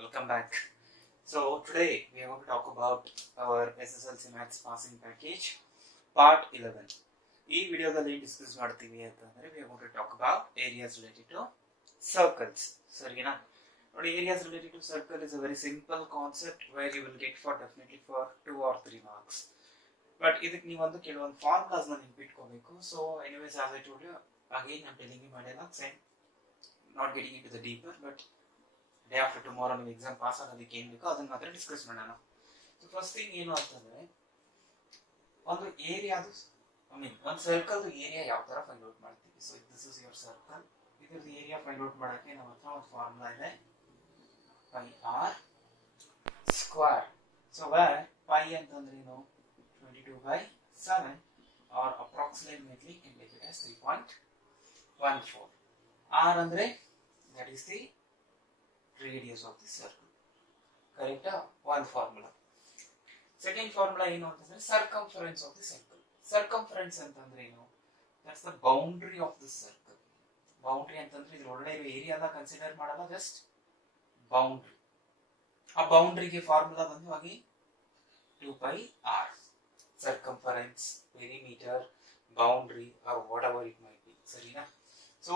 welcome back. So today we are going to talk about our SSLC Maths Passing Package Part 11. ಈ ವಿಡಿಯೋದಲ್ಲಿ discuss ಮಾಡ್ತೀವಿ ಅಂತಂದ್ರೆ we are going to talk about areas related to circles. ಸರಿನಾ? ನೋಡಿ, areas related to circle is a very simple concept where you will get for definitely for 2 or 3 marks. But ಇದಕ್ಕೆ ನೀವು ಒಂದು ಕೆಲವೊಂದು ಫಾರ್ಮುಲಾಸ್ ನ ನೆನಪಿಟ್ಕೋಬೇಕು. So anyways, as I told you, again I'm telling you my dialogue, saying not getting into the deeper, but day after tomorrow ನೀವು exam pass ಆಗೋದಕ್ಕೆ ಏನು ಬೇಕೋ ಅದನ್ನ ಮಾತ್ರ ಡಿಸ್ಕಸ್ ಮಾಡೋಣ. ಸೊ ಫಸ್ಟ್ ಥಿಂಗ್ ಏನು ಅಂತಂದ್ರೆ, ಒಂದು ಏರಿಯಾದು ಒಂದು ಸರ್ಕಲ್ ಏರಿಯಾ ಯಾವ ತರ ಫೈಂಡ್ ಔಟ್ ಮಾಡ್ತೀವಿ. So this is your circle. ಇದ್ರದ್ದು ಏರಿಯಾ ಫೈಂಡ್ ಔಟ್ ಮಾಡೋಕ್ಕೆ ನಮ್ಮ ಹತ್ರ ಒಂದು ಫಾರ್ಮುಲಾ ಇದೆ, pi r square. So where pi ಅಂತಂದ್ರೆ ಏನು, 22/7 are approximately can take it as 3.14. R ಅಂದ್ರೆ that is the radius of the circle. Correct? One formula. Second formula ಏನು ಅಂತಂದ್ರೆ circumference of the circle. Circumference ಅಂತಂದ್ರೆ ಏನು, that's the boundary of the circle. Boundary ಅಂತಂದ್ರೆ ಇದ್ರ ಒಳಗಡೆ ಇರೋ ಏರಿಯಾನ consider ಮಾಡಲ್ಲ, ಜಸ್ಟ್ ಬೌಂಡ್ರಿ. ಆ ಬೌಂಡ್ರಿಗೆ ಫಾರ್ಮುಲಾ ಬಂದು ಹಾಗೆ 2πr. Circumference, perimeter, boundary or whatever it might be. ಸರಿನಾ? So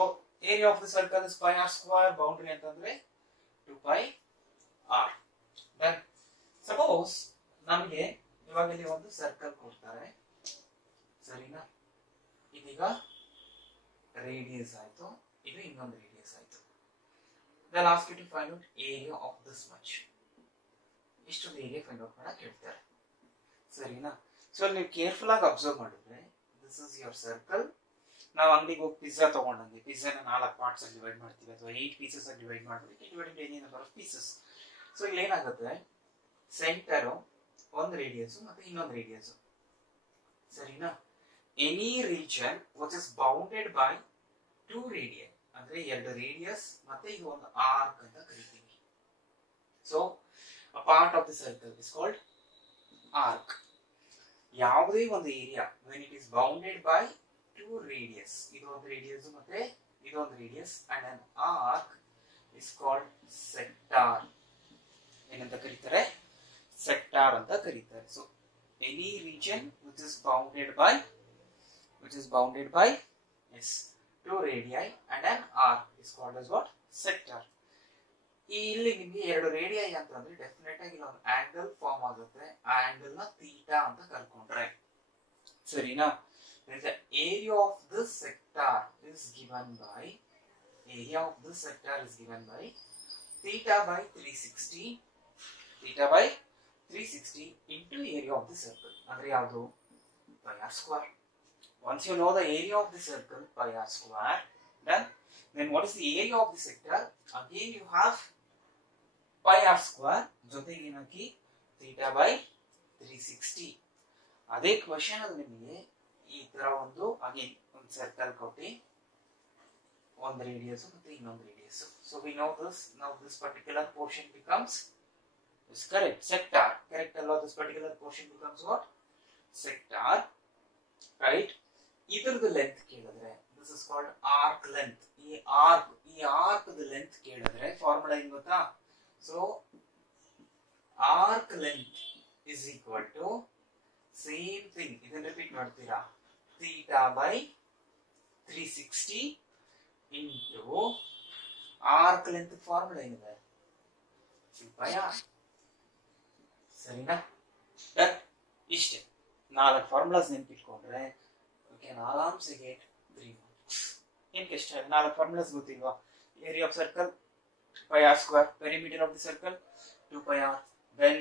area of the circle is pi r square, boundary ಅಂತಂದ್ರೆ 2πr. Then suppose ನಮಗೆ ಇವಾಗ ಇಲ್ಲಿ ಒಂದು ಸರ್ಕಲ್ ಕೊಡ್ತಾರೆ, ಸರಿನಾ? ಇದೀಗ ರೇಡಿಯಸ್ ಆಯ್ತು, ಇದು ಇನ್ನೊಂದು ರೇಡಿಯಸ್ ಆಯ್ತು. They'll ask you to find out area of this much. ಇಷ್ಟೊಂದು ಏರಿಯಾ ಫೈಂಡ್ ಔಟ್ ಮಾಡಕ್ ಹೇಳ್ತಾರೆ, ಸರಿನಾ? ಸೊ ನೀವು ಕೇರ್ಫುಲ್ ಆಗಿ ಅಬ್ಸರ್ವ್ ಮಾಡಿದ್ರೆ, ದಿಸ್ ಇಸ್ ಯುವರ್ ಸರ್ಕಲ್. ನಾವು ಅಂಗಡಿಗೆ ಹೋಗಿ ಪಿಜ್ಜಾ ತಗೊಂಡಂಗೆ ಪಿಜ್ಜಾನ 4 ಪಾರ್ಟ್ಸ್ ಅಲ್ಲಿ ಡಿವೈಡ್ ಮಾಡ್ತೀವಿ, ಅಥವಾ 8 ಪೀಸಸ್ ಆಗಿ ಡಿವೈಡ್ ಮಾಡ್ತೀವಿ, divide any number of pieces. So ಇಲ್ಲಿ ಏನಾಗುತ್ತೆ, ಸೆಂಟರ್ ಒಂದು ರೇಡಿಯಸ್ ಮತ್ತೆ ಇನ್ನೊಂದು ರೇಡಿಯಸ್, ಸರಿನಾ? Any region which is bounded by 2 radius, ಅಂದ್ರೆ 2 ರೇಡಿಯಸ್ ಮತ್ತೆ ಇದು ಒಂದು ಆರ್ಕ್ ಅಂತ ಕರಿತೀವಿ. So a part of the circle is called arc. ಯಾವುದೇ ಒಂದು area when it is bounded by 2 radius, ಇದು ಒಂದು ರೇಡಿಯಸ್ ಮತ್ತೆ ಇದೊಂದು radius, and an arc is called sector. ಏನಂತ ಕರೀತಾರೆ? sector ಅಂತ ಕರೀತಾರೆ. So any region which is bounded by yes 2 radii and an arc is called as what? sector. ಇಲ್ಲಿ ನಿಮಗೆ 2 ರೇಡಿಯೈ ಅಂತಂದ್ರೆ ಡೆಫಿನೆಟ್ ಆಗಿ ಒಂದು ಆಂಗಲ್ ಫಾರ್ಮ್ ಆಗುತ್ತೆ. ಆ ಆಂಗಲ್ ನ ಥೀಟಾ ಅಂತ ಕರ್ಕೊಂಡ್ರೆ, ಸರಿನಾ? the area of this sector is given by theta by 360 into area of the circle, ಅಂದ್ರೆ ಯಾವುದು? pi r square. Once you know the area of the circle, pi r square, then what is the area of the sector? Again you have pi r square ಜೊತೆಗೆ ಏನಕ್ಕೆ theta by 360. ಅದೇ question ಅಲ್ಲಿ ನಿಮಗೆ ಈ ತರ ಒಂದು again ಒಂದು circle ಕೊಟ್ಟಿ ಒಂದು ರೇಡಿಯಸ್ ಮತ್ತೆ ಇನ್ನೊಂದು radius. So we know this. Now this particular portion becomes is correct sector. Correct allow this particular portion becomes what? sector, right? ಇದ್ರದ್ದು ಲೆಂತ್ ಕೇಳಿದ್ರೆ, this is called arc length. ಈ arc the length ಕೇಳಿದ್ರೆ formula ಏನು ಗೊತ್ತಾ? so arc length is equal to same thing, ಇದನ್ನ repeat ಮಾಡ್ತೀರಾ, theta by 360 into arc length formula ಏನಿದೆ? 2πr. ಸರಿನಾ? ಇಷ್ಟೇ 4 ಫಾರ್ಮುಲಾಸ್ ನೆನಪಿಟ್ಕೊಂಡ್ರೆ you can ಆರಾಮ್ಸೆ get 3 marks. ಏನಕ್ಕೆ ಇಷ್ಟ? 4 ಫಾರ್ಮುಲಾಸ್ ಗೊತ್ತಿಲ್ವಾ? Area of circle pi r square, perimeter of the circle 2πr, then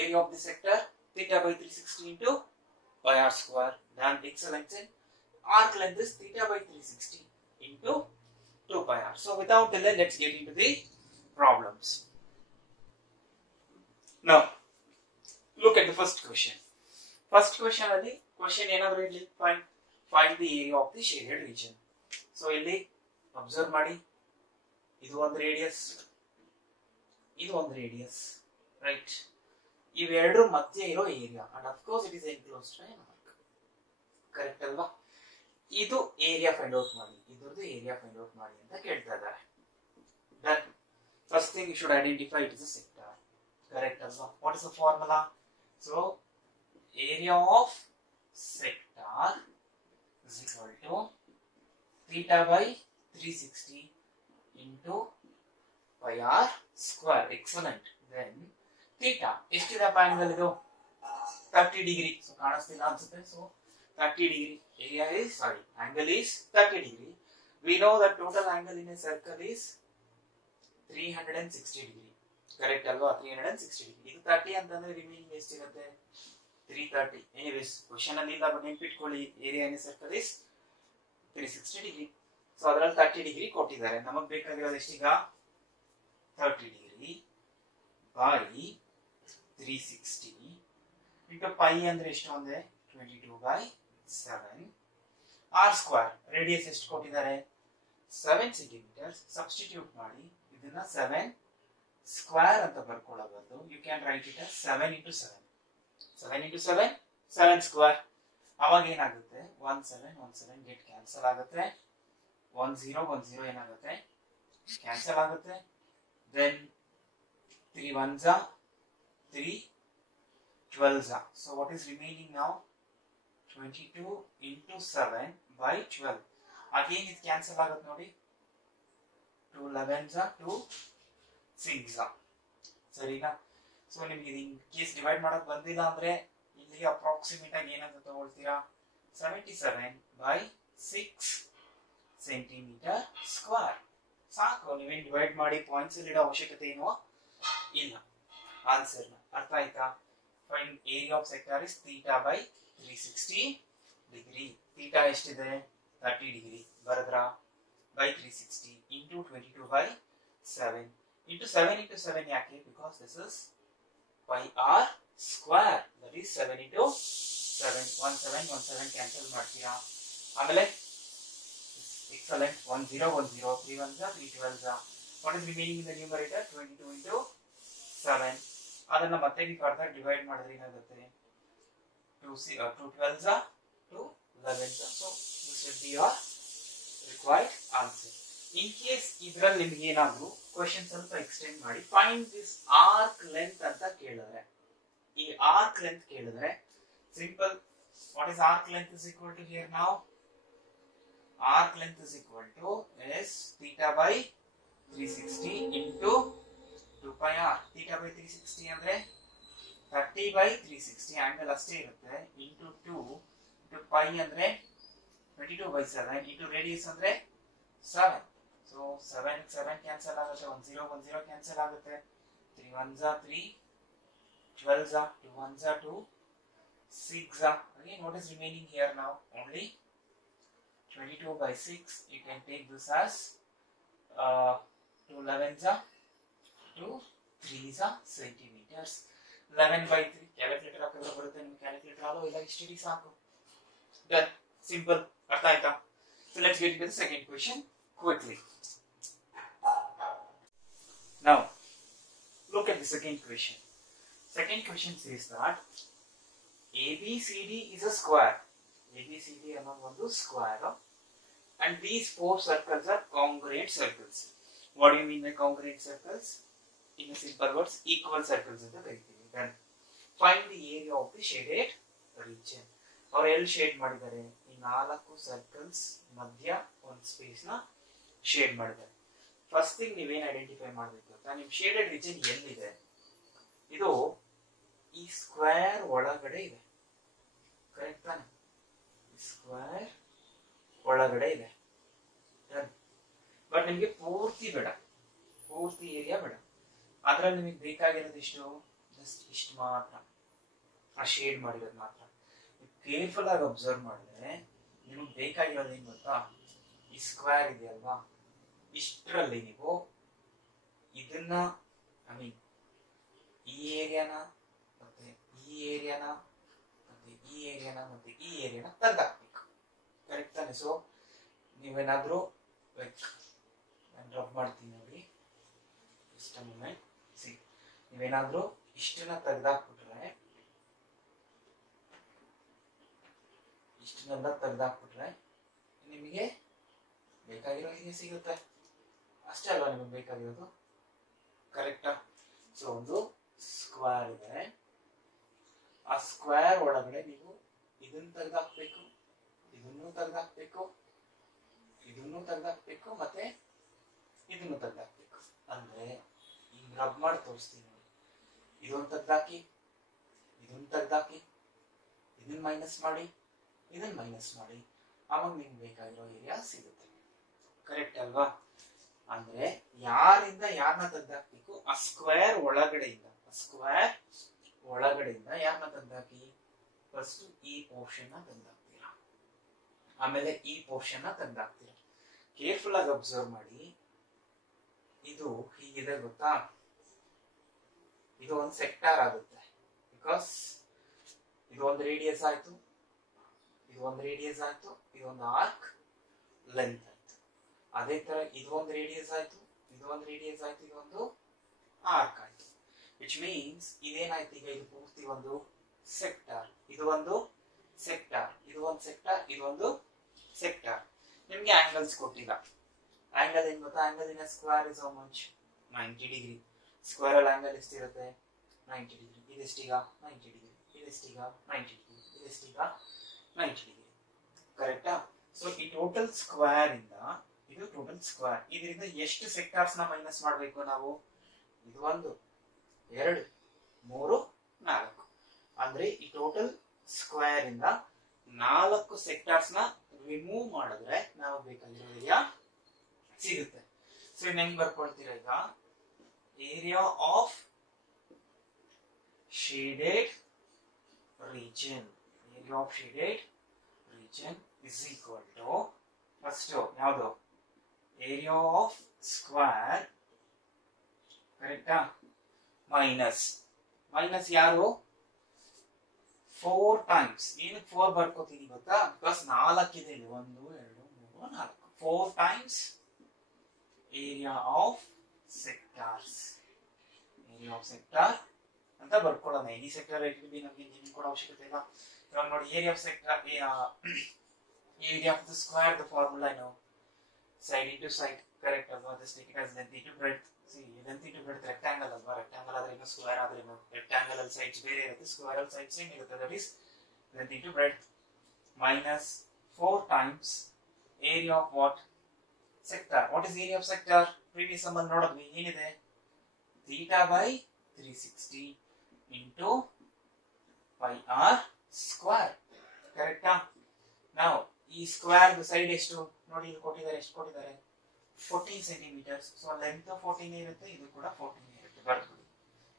area of the sector theta by 360 into pi r square. Then excellent. Arc length is theta by 360 into 2πr. So without delay, let's get into the problems. Now look at the first question. First question ಅಲ್ಲಿ question ಏನಾದರೂ ಇಲ್ಲಿ find the area of the shaded region. So ಇಲ್ಲಿ observe ಮಾಡಿ, ಇದು ಒಂದು radius, ಇದು ಒಂದು radius, right? ಇವೆರಡರ ಮಧ್ಯೆ ಇರೋ area, and of course it is enclosed by an arc. Correct ಅಲ್ವಾ? ಇದು ಏರಿಯಾ ಫೈಂಡ್ ಔಟ್ ಮಾಡಿ, ಇದ್ರದ್ದು ಏರಿಯಾ ಫೈಂಡ್ ಔಟ್ ಮಾಡಿ ಅಂತ ಕೇಳ್ತಾ ಇದ್ದಾರೆ. first thing you should identify it is a sector. Correct alva? What is the formula? So area of sector is equal to theta by 360 into pi r square. Excellent. Then theta ಎಷ್ಟಿದಪ್ಪ angle ಇದು 30 degree. So ಕಾಣಿಸ್ತಿಲ್ಲ ಅನ್ಸುತ್ತೆ. So 30 degree. Area is angle is 30 degree. We know that total angle in a circle is 360 degree. Correct alva? 360 degree. ಇದು 30 ಅಂತಂದ್ರೆ remaining ಎಷ್ಟಿರುತ್ತೆ? 330. Anyways, question ಅಲ್ಲಿ ಇಲ್ಲ, but ನೆನಪಿಟ್ಕೊಳ್ಳಿ, area in circle is 360 degree. So ಅದರಲ್ಲಿ 30 degree ಕೊಟ್ಟಿದ್ದಾರೆ. ನಮಗೆ ಬೇಕಾಗಿರೋದು ಎಷ್ಟೀಗ? 30 ಡಿಗ್ರಿ ಬೈ 360 ಇಂಟು ಪೈ ಅಂದ್ರೆ ಎಷ್ಟು ಅಂದ್ರೆ 22/7 ಆರ್ ಸ್ಕ್ವೇರ್. ರೇಡಿಯಸ್ ಎಷ್ಟು ಕೊಟ್ಟಿದ್ದಾರೆ? 7 ಸೆಂಟಿಮೀಟರ್. ಸಬ್ಸ್ಟಿಟ್ಯೂಟ್ ಮಾಡಿ ಇದನ್ನ 7 ಸ್ಕ್ವೇರ್ ಅಂತ ಬರ್ಕೊಳ್ಳಬಹುದು. You can write it as 7 into 7. 7 into 7 7 square. ಅವಾಗ ಏನಾಗುತ್ತೆ? 17 ಗೆಟ್ ಕ್ಯಾನ್ಸಲ್ ಆಗುತ್ತೆ. 10 ಏನಾಗುತ್ತೆ? ಕ್ಯಾನ್ಸಲ್ ಆಗುತ್ತೆ. Then 3 1s 3 12s. So what is remaining now? 22 into 7 by 12. Again it cancel ಆಗುತ್ತೆ ನೋಡಿ. 2 11s 2 6. ಸರಿನಾ? ಸೊ ನಿಮಗೆ ಇನ್ ಕೇಸ್ ಡಿವೈಡ್ ಮಾಡಕ್ ಬಂದಿಲ್ಲ ಅಂದ್ರೆ ಇಲ್ಲಿಗೆ ಅಪ್ರಾಕ್ಸಿಮೇಟ್ ಆಗಿ ಏನಂತ ತಗೊಳ್ತೀರಾ? 77/6 ಸೆಂಟಿಮೀಟರ್ ಸ್ಕ್ವೇರ್. ಸಾಕು. ನೀವೇನ್ ಡಿವೈಡ್ ಮಾಡಿ ಪಾಯಿಂಟ್ಸ್ ಅಲ್ಲಿ ಇಡೋ ಅವಶ್ಯಕತೆ ಏನೋ ಇಲ್ಲ. ಆನ್ಸರ್ ಅರ್ಥ ಆಯ್ತಾ? Find area of sector is theta by 360 degree. Theta ಎಷ್ಟಿದೆ? 30 ಡಿಗ್ರಿ. ಬರದ್ರಾ? ಬೈ 360 ಇಂಟು 22/7 ಇಂಟು 7 into 7 ಯಾಕೆ? Because this is pi r square, that is 7 into 7. 17 cancel ಮಾಡ್ತೀರಾ. ಆಮೇಲೆ excellent. 10 3 1s 3 12s. What is remaining in the numerator? 22 into 7. ಅದನ್ನ ಮತ್ತೆ ನೀವು further divide ಮಾಡಿದ್ರೆ ಏನಾಗುತ್ತೆ? 2 12s 2 11s. So this should be your required answer. In case ಇದರಲ್ಲಿ ನಿಮಗೆ ಏನಾದ್ರು ಕ್ವೆಶ್ಚನ್ ಸ್ವಲ್ಪ ಎಕ್ಸ್ಟೆಂಡ್ ಮಾಡಿ ಫೈಂಡ್ ದಿಸ್ ಆರ್ಕ್ ಲೆಂತ್ ಅಂತ ಕೇಳಿದ್ರೆ, ಈ ಆರ್ಕ್ ಲೆಂತ್ ಕೇಳಿದ್ರೆ simple, what is arc length is equal to here ನಾವು? Arc length is equal to S theta by 360 into 2 pi r. Theta by 360 ಅಂದ್ರೆ 30/360 ಆಂಗಲ್ ಅಷ್ಟೇ ಇರುತ್ತೆ. ಇಂಟು 2 ಇಂಟು ಪೈ ಅಂದ್ರೆ 22/7 into radius ಅಂದ್ರೆ 7. So 7 cancel ಆಗುತ್ತೆ. 10 cancel ಆಗುತ್ತೆ. 3 1s 3 12s 2 1s 2 6. Again what is remaining here now? Only 22/6. You can take this as 2 11s 2 3s centimeters. 11/3. Calculator ಹಾಕಿದ್ರೆ ಬರುತ್ತೆ. ನಿಮಗೆ ಕ್ಯಾಲ್ಕುಲೇಟರ್ ಆಲೋ ಇಲ್ಲ ಹಿಸ್ಟರಿ ಸಾಕು. Done. Simple. ಅರ್ಥ ಆಯ್ತಾ? So let's get into the second question quickly. Now look at the second question. Second question says that ABCD is a square. ABCD ಅನ್ನೋದು ಒಂದು square and these four circles are congruent circles. What do you mean by congruent circles? In a simple words, equal circles ಅಂತ ಕರೀತೀವಿ. Then find the area of the shaded region. ಅವರು ಎಲ್ಲಿ shade ಮಾಡಿದ್ದಾರೆ? ಈ 4 circles ಮಧ್ಯ ಒಂದು space ನ shade ಮಾಡಿದ್ದಾರೆ. ಫಸ್ಟ್ ಥಿಂಗ್ ನೀವೇನ್ ಐಡೆಂಟಿಫೈ ಮಾಡಬೇಕು ಅಂತ, ನಿಮ್ ಶೇಡೆಡ್ ರೀಜನ್ ಎಲ್ಲಿದೆ? ಇದು ಈ ಸ್ಕ್ವೇರ್ ಒಳಗಡೆ ಇದೆ. ಕರೆಕ್ಟ್ ತಾನೆ? ಸ್ಕ್ವೇರ್ ಒಳಗಡೆ ಇದೆ. ಬಟ್ ನಿಮ್ಗೆ ಪೂರ್ತಿ ಬೇಡ, ಪೂರ್ತಿ ಏರಿಯಾ ಬೇಡ. ಅದ್ರಲ್ಲಿ ನಿಮಗೆ ಬೇಕಾಗಿರೋದು ಇಷ್ಟು, ಜಸ್ಟ್ ಇಷ್ಟು ಮಾತ್ರ, ಆ ಶೇಡ್ ಮಾಡಿರೋದು ಮಾತ್ರ. ಕೇರ್ಫುಲ್ ಆಗಿ ಅಬ್ಸರ್ವ್ ಮಾಡಿದ್ರೆ ನಿಮಗೆ ಬೇಕಾಗಿರೋದು ಏನ್ ಗೊತ್ತಾ? ಈ ಸ್ಕ್ವೇರ್ ಇದೆಯಲ್ವಾ, ಇಷ್ಟರಲ್ಲಿ ನೀವು ಇದನ್ನ ಐ ಮೀನ್ ಈ ಏರಿಯಾನ ಮತ್ತೆ ಈ ಏರಿಯಾನ ಮತ್ತೆ ಈ ಏರಿಯಾನ ಮತ್ತೆ ಈ ಏರಿಯಾನ ತೆಗೆದಾಕ್ಬೇಕು. ಕರೆಕ್ಟ್ ತಾನೆ? ಸೊ ನೀವೇನಾದ್ರೂ ಲೈಕ್ ನಾನು ರಬ್ ಮಾಡ್ತೀನಿ ನೋಡಿ, ಇಷ್ಟ ಮೂಮೆಂಟ್ ಸಿ, ನೀವೇನಾದ್ರೂ ಇಷ್ಟನ್ನ ತೆಗೆದಾಕ್ಬಿಟ್ರೆ, ಇಷ್ಟನ್ನೆಲ್ಲ ತೆಗೆದಾಕ್ಬಿಟ್ರೆ ನಿಮಗೆ ಬೇಕಾಗಿರೋ ಹೀಗೆ ಸಿಗುತ್ತೆ. ಅಷ್ಟೇ ಅಲ್ವಾ ನಿಮಗೆ ಬೇಕಾಗಿರೋದು? ಕರೆಕ್ಟಾ? ಸೊ ಒಂದು ಸ್ಕ್ವೇರ್ ಇದೆ, ಆ ಸ್ಕ್ವೇರ್ ಒಳಗಡೆ ನೀವು ಇದನ್ನು ತೆಗೆದಾಕ್ಬೇಕು, ಇದನ್ನು ತೆಗೆದಾಕ್ಬೇಕು, ಇದನ್ನು ತೆಗೆದಾಕ್ಬೇಕು, ಮತ್ತೆ ಇದನ್ನು ತೆಗೆದಾಕ್ಬೇಕು. ಅಂದ್ರೆ ಈಗ ರಬ್ ಮಾಡಿ ತೋರಿಸ್ತೀನಿ ನೋಡಿ. ಇದೊಂದು ತೆಗ್ದಾಕಿ, ಇದನ್ನು ತೆಗ್ದಾಕಿ, ಇದನ್ನ ಮೈನಸ್ ಮಾಡಿ, ಇದನ್ನ ಮೈನಸ್ ಮಾಡಿ, ಅವಾಗ ನಿಮ್ಗೆ ಬೇಕಾಗಿರೋ ಏರಿಯಾ ಸಿಗುತ್ತೆ. ಕರೆಕ್ಟ್ ಅಲ್ವಾ? ಅಂದ್ರೆ ಯಾರಿಂದ ಯಾರನ್ನ ತೆಗ್ದಾಕ್ಬೇಕು? ಆ ಸ್ಕ್ವೇರ್ ಒಳಗಡೆಯಿಂದ, ಯಾರನ್ನ ತೆಗ್ದಾಕಿ? ಫಸ್ಟ್ ಈ ಪೋರ್ಷನ್ ನ ತೆಗ್ದಾಕ್ತೀರಾ, ಆಮೇಲೆ ಈ ಪೋರ್ಷನ್ ನ ತೆಗ್ದಾಕ್ತೀರಾ. ಕೇರ್ಫುಲ್ ಆಗಿ ಅಬ್ಸರ್ವ್ ಮಾಡಿ. ಇದು ಹೀಗಿದೆ ಗೊತ್ತಾ? ಇದು ಒಂದು ಸೆಕ್ಟಾರ್ ಆಗುತ್ತೆ, ಬಿಕಾಸ್ ಇದು ಒಂದು ರೇಡಿಯಸ್ ಆಯ್ತು, ಇದು ಒಂದು ರೇಡಿಯಸ್ ಆಯ್ತು, ಇದೊಂದು ಆರ್ಕ್ ಲೆಂತ್ ಆಯ್ತು. ಅದೇ ತರ ಇದು ಒಂದು ರೇಡಿಯಸ್ ಆಯ್ತು, ಇದು ಒಂದು ರೇಡಿಯಸ್ ಆಯ್ತು, ಇದೊಂದು ಆರ್ಕ್ ಆಯ್ತು. ವಿಚ್ ಮೀನ್ಸ್ ಇದೇನಾಯ್ತು ಈಗ? ಇದು ಪೂರ್ತಿ ಒಂದು ಸೆಕ್ಟಾರ್, ಇದು ಒಂದು ಸೆಕ್ಟಾರ್, ಇದು ಒಂದು ಸೆಕ್ಟಾರ್, ಇದೊಂದು ಸೆಕ್ಟಾರ್. ನಿಮ್ಗೆ ಆಂಗಲ್ಸ್ ಕೊಟ್ಟಿಲ್ಲ. ಆಂಗಲ್ ಏನ್ ಗೊತ್ತಾ? Angle in square is how much? 90 degree. Square ಅಲ್ಲಿ ಆಂಗಲ್ ಎಷ್ಟಿರುತ್ತೆ? 90 ಡಿಗ್ರಿ. ಇದೆಷ್ಟೀಗ? 90 ಡಿಗ್ರಿ. ಇದೆಷ್ಟೀಗ? 90 ಡಿಗ್ರಿ. ಇದೆಷ್ಟೀಗ? 90 ಡಿಗ್ರಿ. ಕರೆಕ್ಟಾ? ಸೊ ಈ ಟೋಟಲ್ ಸ್ಕ್ವೇರ್ ಇಂದ, ಇದು ಟೋಟಲ್ ಸ್ಕ್ವೇರ್, ಇದರಿಂದ ಎಷ್ಟು ಸೆಕ್ಟಾರ್ಸ್ ನ ಮೈನಸ್ ಮಾಡಬೇಕು ನಾವು? ಇದು 1 2 3 4. ಅಂದ್ರೆ ಈ ಟೋಟಲ್ ಸ್ಕ್ವೇರ್ ಇಂದ 4 ಸೆಕ್ಟಾರ್ಸ್ ನ ರಿಮೂವ್ ಮಾಡಿದ್ರೆ ನಾವು ಬೇಕಾಗಿರೋ ಏರಿಯಾ ಸಿಗುತ್ತೆ. ಸೊ ಇನ್ನು ಹೆಂಗ್ ಬರ್ಕೊಳ್ತೀರಾ ಈಗ? Area of shaded region, area of shaded region is equal to first ಯಾವುದು? ಏರಿಯಾ ಆಫ್ ಸ್ಕ್ವೇರ್, ಕರೆಕ್ಟಾ? ಮೈನಸ್ ಯಾರು? 4 ಟೈಮ್ಸ್. ಏನಕ್ಕೆ 4 ಬರ್ಕೋತೀನಿ ಗೊತ್ತಾ? ಬಿಕಾಸ್ 4 ಇದೆ ಇಲ್ಲಿ, 1 2 3 4. 4 times area of ಸೆಕ್ಟಾರ್ಸ್, area of sector ಅಂತ ಬರ್ಕೊಳ್ಳೋಣ. ಎನಿ ಸೆಕ್ಟರ್ ನಮಗೆ ಏನು ಕೊಡೋ ಅವಶ್ಯಕತೆ ಇಲ್ಲ. ಇವಾಗ ನೋಡಿ, area of sector, area of the square, the formula ಏನು? Side into side. ಕರೆಕ್ಟ್ ಅಲ್ವಾ? Just take it as length into breadth. Length into breadth rectangle ಅಲ್ವಾ? ರೆಕ್ಟಾಂಗಲ್ ಆದ್ರೆ ಏನು, ಸ್ಕ್ವೇರ್ ಆದ್ರೆ ಏನು? ರೆಕ್ಟಾಂಗಲ್ ಅಲ್ಲಿ ಸೈಡ್ಸ್ ಬೇರೆ ಇರುತ್ತೆ, ಸ್ಕ್ವೇರ್ ಅಲ್ಲಿ ಸೈಡ್ಸ್ ಸೇಮ್ ಇರುತ್ತೆ. That is length into breadth minus 4 times area of what? Sector. What is area of sector? Previous sum ಅಲ್ಲಿ ನೋಡಿದ್ವಿ, ಏನಿದೆ? Theta by 360 into pi r square. ಕರೆಕ್ಟಾ? ನಾವು ಈ ಸ್ಕ್ವೇರ್ ಸೈಡ್ ಎಷ್ಟು ನೋಡಿ, ಇಲ್ಲಿ ಕೊಟ್ಟಿದ್ದಾರೆ, ಎಷ್ಟು ಕೊಟ್ಟಿದ್ದಾರೆ? 14 ಸೆಂಟಿಮೀಟರ್ಸ್. ಸೊ ಲೆಂತ್ 14 ಇರುತ್ತೆ, ಇದು ಕೂಡ 14 ಇರುತ್ತೆ. ಬರ್ಕೊಳ್ಳಿ.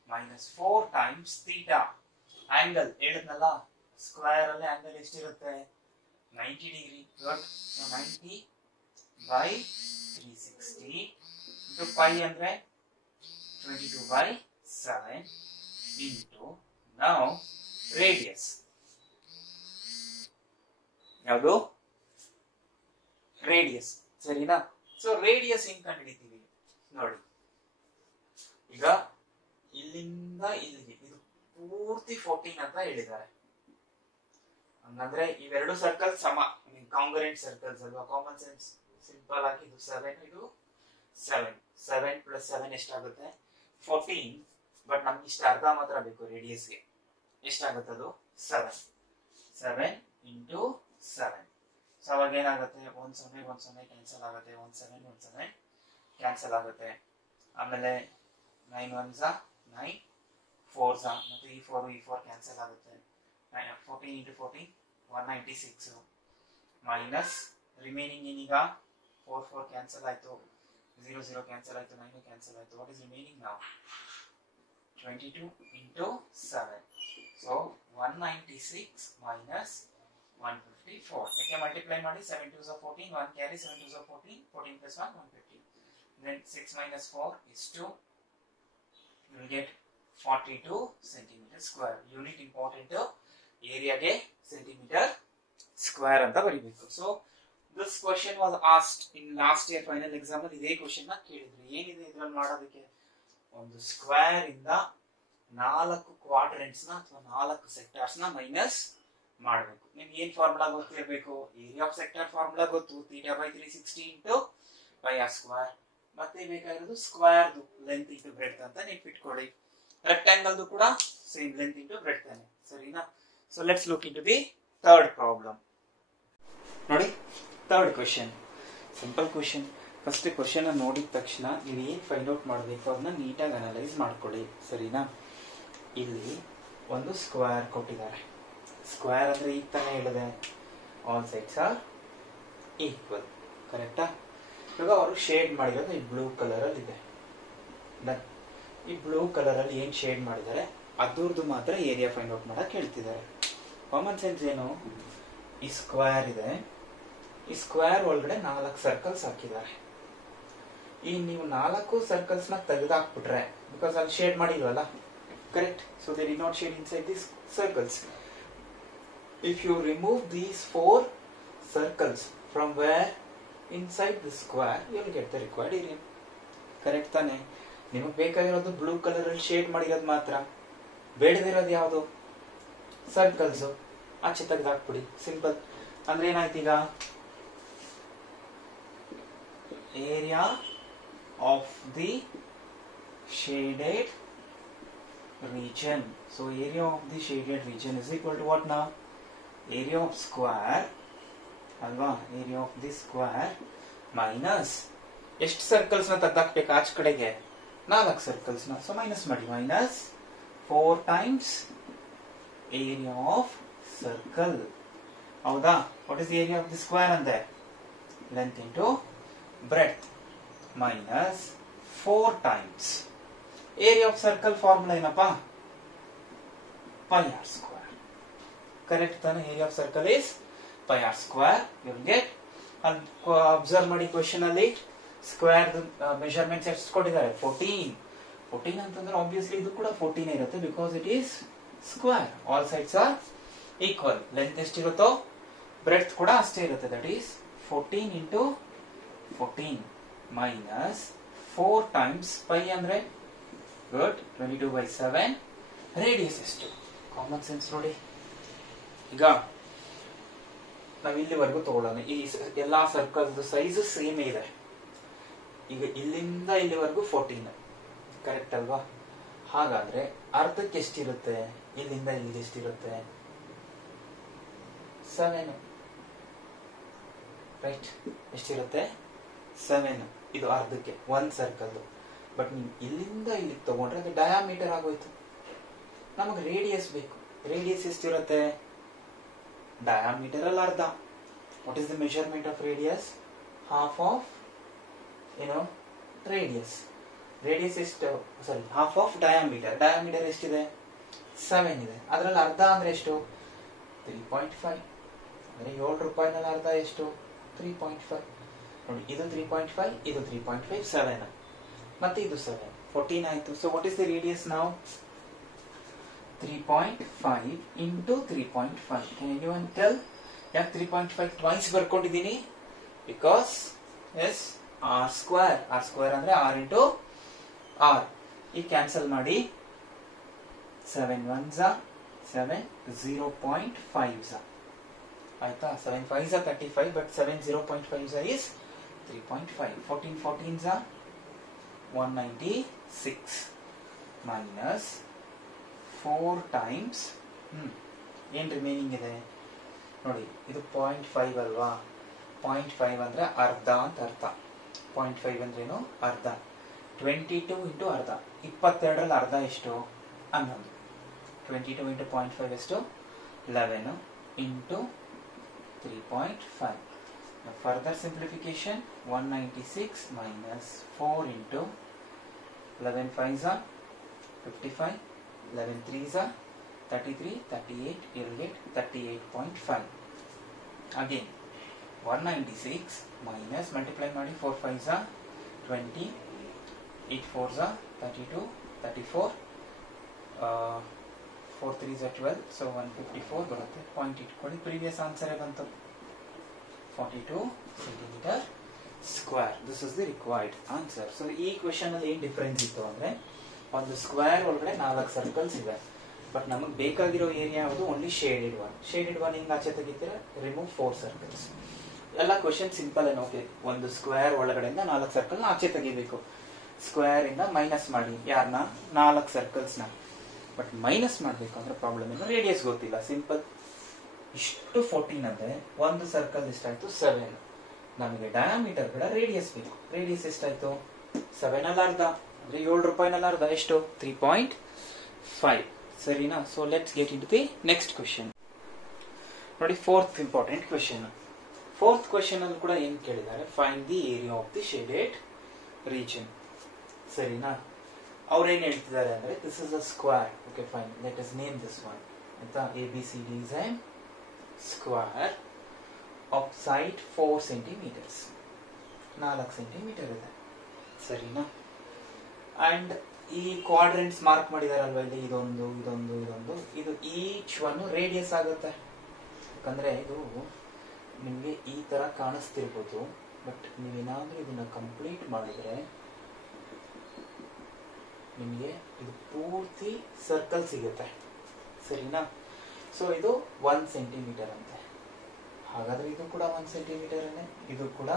Minus 4 times theta. ಆಂಗಲ್ ಹೇಳಿದ್ನಲ್ಲ, ಸ್ಕ್ವೇರ್ ಅಲ್ಲಿ ಆಂಗಲ್ ಎಷ್ಟಿರುತ್ತೆ? 90 degree. Good. 90 by 360 into pi ಅಂದ್ರೆ 22/7 ಇಂಟು ನಾವು ರೇಡಿಯಸ್. ಯಾವುದು? ರೇಡಿಯಸ್. ಸರಿನಾ? ಸೊ ರೇಡಿಯಸ್ ಹೆಂಗ್ ಕಂಡುಹಿಡಿತೀವಿ ನೋಡಿ. ಈಗ ಇಲ್ಲಿಂದ ಇಲ್ಲಿಗೆ ಇದು ಪೂರ್ತಿ 14 ಅಂತ ಹೇಳಿದ್ದಾರೆ. ಹಂಗಂದ್ರೆ ಇವೆರಡು ಸರ್ಕಲ್ ಸಮ, ಕಾಂಗ್ರೆಂಟ್ ಸರ್ಕಲ್ಸ್ ಅಲ್ವಾ? ಕಾಮನ್ ಸೆನ್ಸ್ ಸಿಂಪಲ್ ಆಗಿ ಇದು 7, ಇದು 7. 7 + 7 ಎಷ್ಟಾಗುತ್ತೆ? 14. ಬಟ್ ನಮ್ಗೆ ಇಷ್ಟ ಅರ್ಧ ಮಾತ್ರ ಬೇಕು ರೇಡಿಯಸ್ಗೆ. ಎಷ್ಟಾಗುತ್ತೆ ಅದು? 7. 7 ಇಂಟು 7. ಸೊ ಅವಾಗ ಏನಾಗುತ್ತೆ? 1 0 1 0 ಕ್ಯಾನ್ಸಲ್ ಆಗುತ್ತೆ, 1 7 1 7 ಕ್ಯಾನ್ಸಲ್ ಆಗುತ್ತೆ. ಆಮೇಲೆ 9 1s 9, 4s ಮತ್ತೆ ಈ 4 ಕ್ಯಾನ್ಸಲ್ ಆಗುತ್ತೆ. 14 ಇಂಟು 14 196 ಮೈನಸ್ ರಿಮೈನಿಂಗ್ ಏನೀಗ? 4 ಕ್ಯಾನ್ಸಲ್ ಆಯ್ತು, 0 0 ಕ್ಯಾನ್ಸಲ್ ಆಯ್ತು, 9 ಕ್ಯಾನ್ಸಲ್ ಆಯ್ತು. ವಾಟ್ ಇಸ್ ರಿಮೈನಿಂಗ್ ನಾವು? 22 ಇಂಟು 7. So 196 minus 154. ಯಾಕೆ ಮಲ್ಟಿಪ್ಲೈ ಮಾಡಿ? 7 2s 14, 1 carry, 7 2s 14, 14 plus 1 150. Then 6 minus 4 is 2. You will get 42 centimeter square. Unit important area ge centimeter square anta ಬರಿಬೇಕು. So this question was asked in last year final exam ಅಲ್ಲಿ ಇದೇ question ನ ಕೇಳಿದ್ರು. ಏನಿದೆ ಇದರಲ್ಲಿ ಮಾಡೋದಕ್ಕೆ? ಒಂದು ಸ್ಕ್ವೇರ್ ಇಂದ 4 ಕ್ವಾಡ್ರೆಂಟ್ಸ್ ನ ಅಥವಾ 4 ಸೆಕ್ಟಾರ್ಸ್ ನ ಮೈನಸ್ ಮಾಡಬೇಕು. ನಿಮ್ಗೆ ಏನ್ ಫಾರ್ಮುಲಾ ಗೊತ್ತಿರಬೇಕು? ಏರಿಯಾ ಆಫ್ ಸೆಕ್ಟಾರ್ ಫಾರ್ಮುಲಾ ಗೊತ್ತು, θ/360 ಇಂಟು πr ಸ್ಕ್ವೇರ್. ಮತ್ತೆ ಬೇಕಾಗಿರೋದು ಸ್ಕ್ವೇರ್ದು ಲೆಂತ್ ಇಂಟು ಬ್ರೆಡ್ತ್ ಅಂತ ನೆನ್ಪಿಟ್ಕೊಳ್ಳಿ. ರೆಕ್ಟಾಂಗಲ್ದು ಕೂಡ ಸೇಮ್ ಲೆಂತ್ ಇಂಟು ಬ್ರೆಡ್ತ್ ತಾನೆ, ಸರಿನಾ? So let's look into the third problem. ನೋಡಿ, third question, simple question. First question ನೋಡಿದ ತಕ್ಷಣ ನೀವು ಏನ್ ಫೈಂಡ್ ಔಟ್ ಮಾಡಬೇಕು ಅದನ್ನ ನೀಟಾಗಿ ಅನಲೈಸ್ ಮಾಡ್ಕೊಳ್ಳಿ, ಸರಿನಾ? ಇಲ್ಲಿ ಒಂದು ಸ್ಕ್ವೇರ್ ಕೊಟ್ಟಿದ್ದಾರೆ. ಸ್ಕ್ವೇರ್ ಅಂದ್ರೆ ಈಗ ತಾನೇ ಹೇಳಿದೆ, ಆಲ್ ಸೈಡ್ಸ್ ಆರ್ ಈಕ್ವಲ್, ಕರೆಕ್ಟಾ? ಇವಾಗ ಅವರು ಶೇಡ್ ಮಾಡಿರೋದು ಈ ಬ್ಲೂ ಕಲರ್ ಅಲ್ಲಿ ಇದೆ. ಈ ಬ್ಲೂ ಕಲರ್ ಅಲ್ಲಿ ಏನ್ ಶೇಡ್ ಮಾಡಿದ್ದಾರೆ ಅದರದ್ದು ಮಾತ್ರ ಏರಿಯಾ ಫೈಂಡ್ ಔಟ್ ಮಾಡಕ್ ಹೇಳ್ತಿದ್ದಾರೆ. ಕಾಮನ್ ಸೆನ್ಸ್ ಏನು, ಈ ಸ್ಕ್ವೇರ್ ಇದೆ, ಈ ಸ್ಕ್ವೇರ್ ಒಳಗಡೆ 4 ಸರ್ಕಲ್ಸ್ ಹಾಕಿದ್ದಾರೆ. ಈ ನೀವು 4 ಸರ್ಕಲ್ಸ್ ನ ತೆಗೆದಾಕ್ಬಿಟ್ರೆ, ಬಿಕಾಸ್ ಅಲ್ಲಿ ಶೇಡ್ ಮಾಡಿಲ್ವಲ್ಲ, correct? So they did not shade inside these circles. If you remove these 4 circles from where inside the square, you will get the required area. Correct ತಾನೆ? ನಿಮಗೆ ಬೇಕಾಗಿರೋದು ಬ್ಲೂ ಕಲರ್ ಅಲ್ಲಿ shade ಮಾಡಿರೋದು ಮಾತ್ರ, ಬೇಡದಿರೋದು ಯಾವುದು? Circles. ಆಚೆ ತೆಗೆದು ಹಾಕ್ಬಿಡಿ, ಸಿಂಪಲ್. ಅಂದ್ರೆ ಏನಾಯ್ತು ಈಗ, area of the shaded region. So area of the shaded region is equal to what now? Area of square ಅಲ್ವಾ, area of the square minus ಎಷ್ಟು ಸರ್ಕಲ್ಸ್ ನ ತೆಗೆದಾಕ್ಬೇಕು ಆಚ ಕಡೆಗೆ? 4 ಸರ್ಕಲ್ಸ್ ನ. ಸೊ ಮೈನಸ್ ಮಾಡಿ, minus 4 times area of circle. ಹೌದಾ? What is the area of the square ಅಂದೆ? Length into breadth minus 4 times area of circle. Formula ಏನಪ್ಪಾ? Pi r square. ಕರೆಕ್ಟ್ ತಾನೆ? Area of circle is pi r square. You will get. Observe ಮಾಡಿ question ಅಲ್ಲಿ square measurements ಎಷ್ಟು ಕೊಟ್ಟಿದ್ದಾರೆ? 14 ಅಂತಂದ್ರೆ obviously ಇದು ಕೂಡ 14 ಇರುತ್ತೆ, because it is square. All sides are equal. Length ಎಷ್ಟಿರುತ್ತೋ ಬ್ರೆಡ್ತ್ ಕೂಡ ಅಷ್ಟೇ ಇರುತ್ತೆ. That is 14 into 14 minus 4 times pi ಅಂದ್ರೆ ಗುಡ್ 22/7. ರೇಡಿಯಸ್ ಎಷ್ಟು? ಕಾಮನ್ ಸೆನ್ಸ್ ನೋಡಿ. ಈಗ ನಾವು ಇಲ್ಲಿವರೆಗೂ ತಗೊಳ್ಳೋಣ. ಈ ಎಲ್ಲಾ ಸರ್ಕಲ್ಸ್ ಸೈಜ್ ಸೇಮ್ ಇದೆ. ಈಗ ಇಲ್ಲಿಂದ ಇಲ್ಲಿವರೆಗೂ 14, ಕರೆಕ್ಟ್ ಅಲ್ವಾ? ಹಾಗಾದ್ರೆ ಅರ್ಧಕ್ಕೆ ಎಷ್ಟಿರುತ್ತೆ? ಇಲ್ಲಿಂದ ಇಲ್ಲಿ ಎಷ್ಟಿರುತ್ತೆ? 7, ರೈಟ್? ಎಷ್ಟಿರುತ್ತೆ? 7. ಇದು ಅರ್ಧಕ್ಕೆ 1 ಸರ್ಕಲ್. ಬಟ್ ನೀವು ಇಲ್ಲಿಂದ ಇಲ್ಲಿಗೆ ತಗೊಂಡ್ರೆ ಅದು ಡಯಾಮೀಟರ್ ಆಗೋಯ್ತು. ನಮಗೆ ರೇಡಿಯಸ್ ಬೇಕು. ರೇಡಿಯಸ್ ಎಷ್ಟಿರುತ್ತೆ? ಡಯಾಮೀಟರ್ ಅಲ್ಲಿ ಅರ್ಧ. What is the measurement of radius? Half of radius. Radius ಎಷ್ಟು? ಸಾರಿ, ಹಾಫ್ ಆಫ್ ಡಯಾಮೀಟರ್. ಡಯಾಮೀಟರ್ ಎಷ್ಟಿದೆ? 7 ಇದೆ. ಅದರಲ್ಲಿ ಅರ್ಧ ಅಂದ್ರೆ ಎಷ್ಟು? 3.5. ಅಂದ್ರೆ 7 ರೂಪಾಯಿನಲ್ಲಿ ಅರ್ಧ ಎಷ್ಟು? 3.5. ನೋಡಿ, ಇದು 3.5, ಇದು 3.5, 7 ಮತ್ತೆ ಇದು 7, 14 ಆಯ್ತು. So what is the radius ನಾವು? 3.5 into 3.5. Can anyone tell? ಯಾಕೆ 3.5 ಟ್ವೈಸ್ ಬರ್ಕೊಂಡಿದ್ದೀನಿ? Because is r square. r square ಅಂದ್ರೆ r ಇಂಟು r. ಈ ಕ್ಯಾನ್ಸಲ್ ಮಾಡಿ. 7 1s 7, 0.5s ಆಯ್ತಾ? 7 5s 35, but 7 0.5s is 3.5. 14 14s 196 minus 4 times ಏನ್ ರಿಮೈನಿಂಗ್ ಇದೆ ನೋಡಿ. ಇದು 0.5 ಅಲ್ವಾ? 0.5 ಅಂದ್ರೆ ಅರ್ಧ ಅಂತ ಅರ್ಥ. 0.5 ಅಂದ್ರೇನು? ಅರ್ಧ. 22 ಇಂಟು ಅರ್ಧ. 22ರಲ್ಲಿ ಅರ್ಧ ಎಷ್ಟು? 11. 22 ಇಂಟು 0.5 ಎಷ್ಟು? 11 into 3.5. Further simplification 196 minus 4 into 11 5s 55, 11 3s 33, 38, you will get 38.5. Again 196 minus multiply ಮಾಡಿ 4 5s 20, 8 4s 32, 34, 4 3s 12, so 154 ಬರುತ್ತೆ. ಪಾಯಿಂಟ್ ಇಟ್ಕೊಳ್ಳಿ. ಪ್ರೀವಿಯಸ್ ಆನ್ಸರ್ ಬಂತು 42 centimeter square. This is the required answer. So ಈ ಕ್ವೆಶ್ಚನ್ ಅಲ್ಲಿ ಏನ್ ಡಿಫರೆನ್ಸ್ ಇತ್ತು ಅಂದ್ರೆ, ಒಂದು ಸ್ಕ್ವೇರ್ ಒಳಗಡೆ 4 ಸರ್ಕಲ್ಸ್ ಇವೆ. ಬಟ್ ನಮಗೆ ಬೇಕಾಗಿರೋ ಏರಿಯಾ ಯಾವುದು? Only shaded one. Shaded one ಹಿಂಗ್ ಆಚೆ ತೆಗಿತೀರಾ, ರಿಮೂವ್ 4 ಸರ್ಕಲ್ಸ್. ಎಲ್ಲ ಕ್ವಶನ್ ಸಿಂಪಲ್ ಏನು, ಓಕೆ ಒಂದು ಸ್ಕ್ವೇರ್ ಒಳಗಡೆಯಿಂದ 4 ಸರ್ಕಲ್ ಆಚೆ ತೆಗಿಬೇಕು. ಸ್ಕ್ವೇರ್ ಇಂದ ಮೈನಸ್ ಮಾಡಿ ಯಾರನ್ನ 4 ಸರ್ಕಲ್ಸ್ ನ. ಬಟ್ ಮೈನಸ್ ಮಾಡ್ಬೇಕು ಅಂದ್ರೆ ಪ್ರಾಬ್ಲಮ್ ಏನು, ರೇಡಿಯಸ್ ಗೊತ್ತಿಲ್ಲ. ಸಿಂಪಲ್ ಇಷ್ಟು 14 ಅಂದ್ರೆ ಒಂದು ಸರ್ಕಲ್ ಎಷ್ಟಾಯ್ತು 7. ನಮಗೆ ಡಯಾಮೀಟರ್ ಕೂಡ ರೇಡಿಯಸ್ ಬೇಕು. ರೇಡಿಯಸ್ ಎಷ್ಟಾಯ್ತು 7 ಅಲ್ಲಿ ಅರ್ಧ ಅಂದ್ರೆ 7 ರೂಪಾಯಿನಲ್ಲಿ ಅರ್ಧ ಎಷ್ಟು 3.5. ಸರಿನಾ? So let's get into the next question. ನೋಡಿ fourth important question. Fourth question ಅಲ್ಲಿ ಕೂಡ ಏನ್ ಕೇಳಿದ್ದಾರೆ, find the area of the shaded region. ಸರಿನಾ? ಅವ್ರು ಏನ್ ಹೇಳ್ತಿದ್ದಾರೆ ಅಂದ್ರೆ this is a square. Okay fine, let us name this one. ಆಯ್ತಾ? ABCD is a square of side 4 centimeters. 4 centimetre ಇದೆ. ಸರಿನಾ? ಅಂಡ್ ಈ ಕ್ವಾಡ್ರೆಂಟ್ಸ್ ಮಾರ್ಕ್ ಮಾಡಿದಾರಲ್ವಾ ಇಲ್ಲಿ, ಇದೊಂದು ಇದೊಂದು ಇದೊಂದು, ಇದು ಈಚ್ ಒನ್ ರೇಡಿಯಸ್ ಆಗುತ್ತೆ. ಯಾಕಂದ್ರೆ ಇದು ನಿಮ್ಗೆ ಈ ತರ ಕಾಣಿಸ್ತಿರ್ಬೋದು, ಬಟ್ ನೀವೇನಾದ್ರೂ ಇದನ್ನ ಕಂಪ್ಲೀಟ್ ಮಾಡಿದ್ರೆ ನಿಮಗೆ ಇದು ಪೂರ್ತಿ ಸರ್ಕಲ್ ಸಿಗುತ್ತೆ. ಸರಿನಾ? ಸೊ ಇದು 1 ಸೆಂಟಿಮೀಟರ್ ಅಂತೆ. ಹಾಗಾದ್ರೆ ಇದು ಕೂಡ 1 ಸೆಂಟಿಮೀಟರ್, ಇದು ಕೂಡ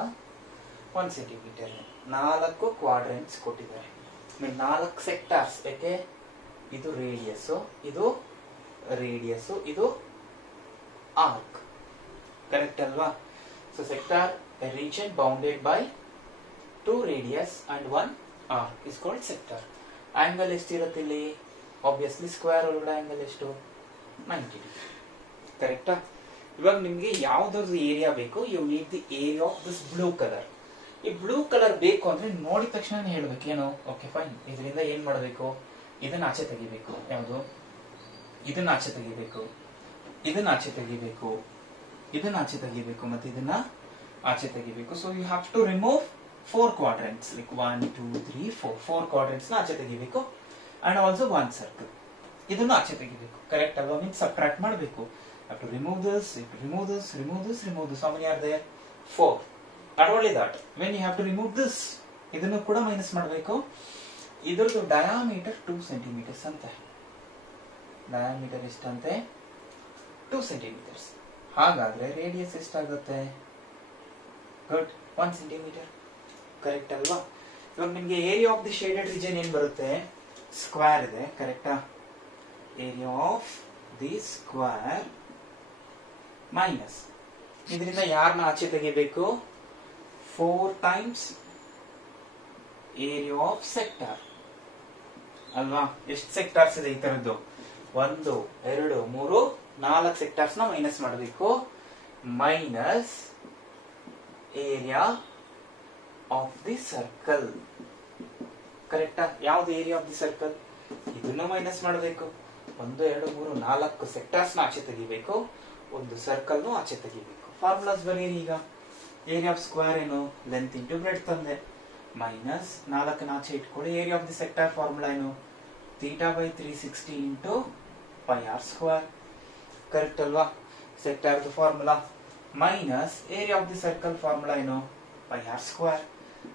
1 ಸೆಂಟಿಮೀಟರ್. 4 ಕ್ವಾಡ್ರೆಂಟ್ಸ್ ಕೊಟ್ಟಿದ್ದಾರೆ, 4 ಸೆಕ್ಟಾರ್ಸ್. ಯಾಕೆ? ಇದು ರೇಡಿಯಸ್, ಇದು ರೇಡಿಯಸ್, ಇದು ಆರ್ಕ್. ಕರೆಕ್ಟ್ ಅಲ್ವಾ? So sector a region bounded by 2 radius and 1 arc is called sector. Angle ಎಷ್ಟಿರುತ್ತೆ ಇಲ್ಲಿ? ಆಬ್ವಿಯಸ್ಲಿ ಸ್ಕ್ವೇರ್ ಒಳಗಡೆ ಆಂಗಲ್ ಎಷ್ಟು 90 ಡಿಗ್ರಿ. ಕರೆಕ್ಟಾ? ಇವಾಗ ನಿಮ್ಗೆ ಯಾವ್ದಾದ್ರು ಏರಿಯಾ ಬೇಕು, you need the area of this blue colour. ಈ ಬ್ಲೂ ಕಲರ್ ಬೇಕು ಅಂದ್ರೆ ನೋಡಿದ ತಕ್ಷಣ ಹೇಳ್ಬೇಕೇನು, ಓಕೆ ಫೈನ್, ಇದರಿಂದ ಏನ್ ಮಾಡಬೇಕು, ಇದನ್ನ ಆಚೆ ತೆಗಿಬೇಕು. ಯಾವುದು? ಇದನ್ನ ಆಚೆ ತೆಗಿಬೇಕು, ಇದನ್ನ ಆಚೆ ತೆಗಿಬೇಕು, ಇದನ್ನ ಆಚೆ ತೆಗಿಬೇಕು, ಮತ್ತೆ ಇದನ್ನ ಆಚೆ ತೆಗಿಬೇಕು. So you have to remove 4 quadrants, like 1 2 3 4 4 quadrants ನ ಆಚೆ ತೆಗಿಬೇಕು. ಅಂಡ್ ಆಲ್ಸೋ 1 ಸರ್ಕಲ್, ಇದನ್ನು ಆಚೆ ತೆಗಿಬೇಕು. ಕರೆಕ್ಟ್ ಅಲ್ವಾ? ಮೀನ್ಸ್ ಸಬ್ಟ್ರಾಕ್ಟ್ ಮಾಡಬೇಕು. have to remove this, you have to remove this, remove this, remove this. How many are there? 4. Not only that, when you have to remove this, ಇದನ್ನು ಕೂಡ minus ಮಾಡಬೇಕು. ಇದರದ್ದು diameter 2 centimetres ಅಂತೆ. Diameter ಎಷ್ಟಂತೆ? 2 centimetres. ಹಾಗಾದ್ರೆ radius ಎಷ್ಟಾಗುತ್ತೆ? Good, 1 centimetre. Correct ಅಲ್ವಾ? ಇವಾಗ ನಿಮ್ಗೆ area of the shaded region ಏನ್ ಬರುತ್ತೆ? ಸ್ಕ್ವೇರ್ ಇದೆ. ಕರೆಕ್ಟಾ? Area of the square minus ಇದರಿಂದ ಯಾರನ್ನ ಆಚೆ ತೆಗಿಬೇಕು? 4 ಟೈಮ್ಸ್ ಏರಿಯಾ ಆಫ್ ಸೆಕ್ಟಾರ್ ಅಲ್ವಾ? ಎಷ್ಟು ಸೆಕ್ಟಾರ್ಸ್ ಇದೆ ಈ ತರದ್ದು? 1 2 3 4 ಸೆಕ್ಟಾರ್ಸ್ ನ ಮೈನಸ್ ಮಾಡಬೇಕು. Minus area of the circle. ಕರೆಕ್ಟಾ? ಯಾವ್ದು ಏರಿಯಾ ಆಫ್ ದಿ ಸರ್ಕಲ್? ಇದನ್ನು ಮೈನಸ್ ಮಾಡಬೇಕು. 1 2 3 4 ಸೆಕ್ಟಾರ್ಸ್ ನ ಆಚೆ ತೆಗಿಬೇಕು, ಒಂದು ಸರ್ಕಲ್ ನು ಆಚೆ ತೆಗಿಬೇಕು. ಫಾರ್ಮುಲಾಸ್ ಬರೀರಿ ಈಗ. ಏರಿಯಾ ಆಫ್ ಸ್ಕ್ವೇರ್ ಏನು? ಲೆಂತ್ ಇಂಟು ಬ್ರೆಡ್ತ್ ತಂದೆ, ಮೈನಸ್ 4 ನ ಆಚೆ ಇಟ್ಕೊಳ್ಳಿ. Area of the sector formula ಏನು? θ/360 ಇಂಟು πr ಸ್ಕ್ವೇರ್. ಕರೆಕ್ಟ್ ಅಲ್ವಾ? Sector formula minus area of the circle formula ಏನು? πr square.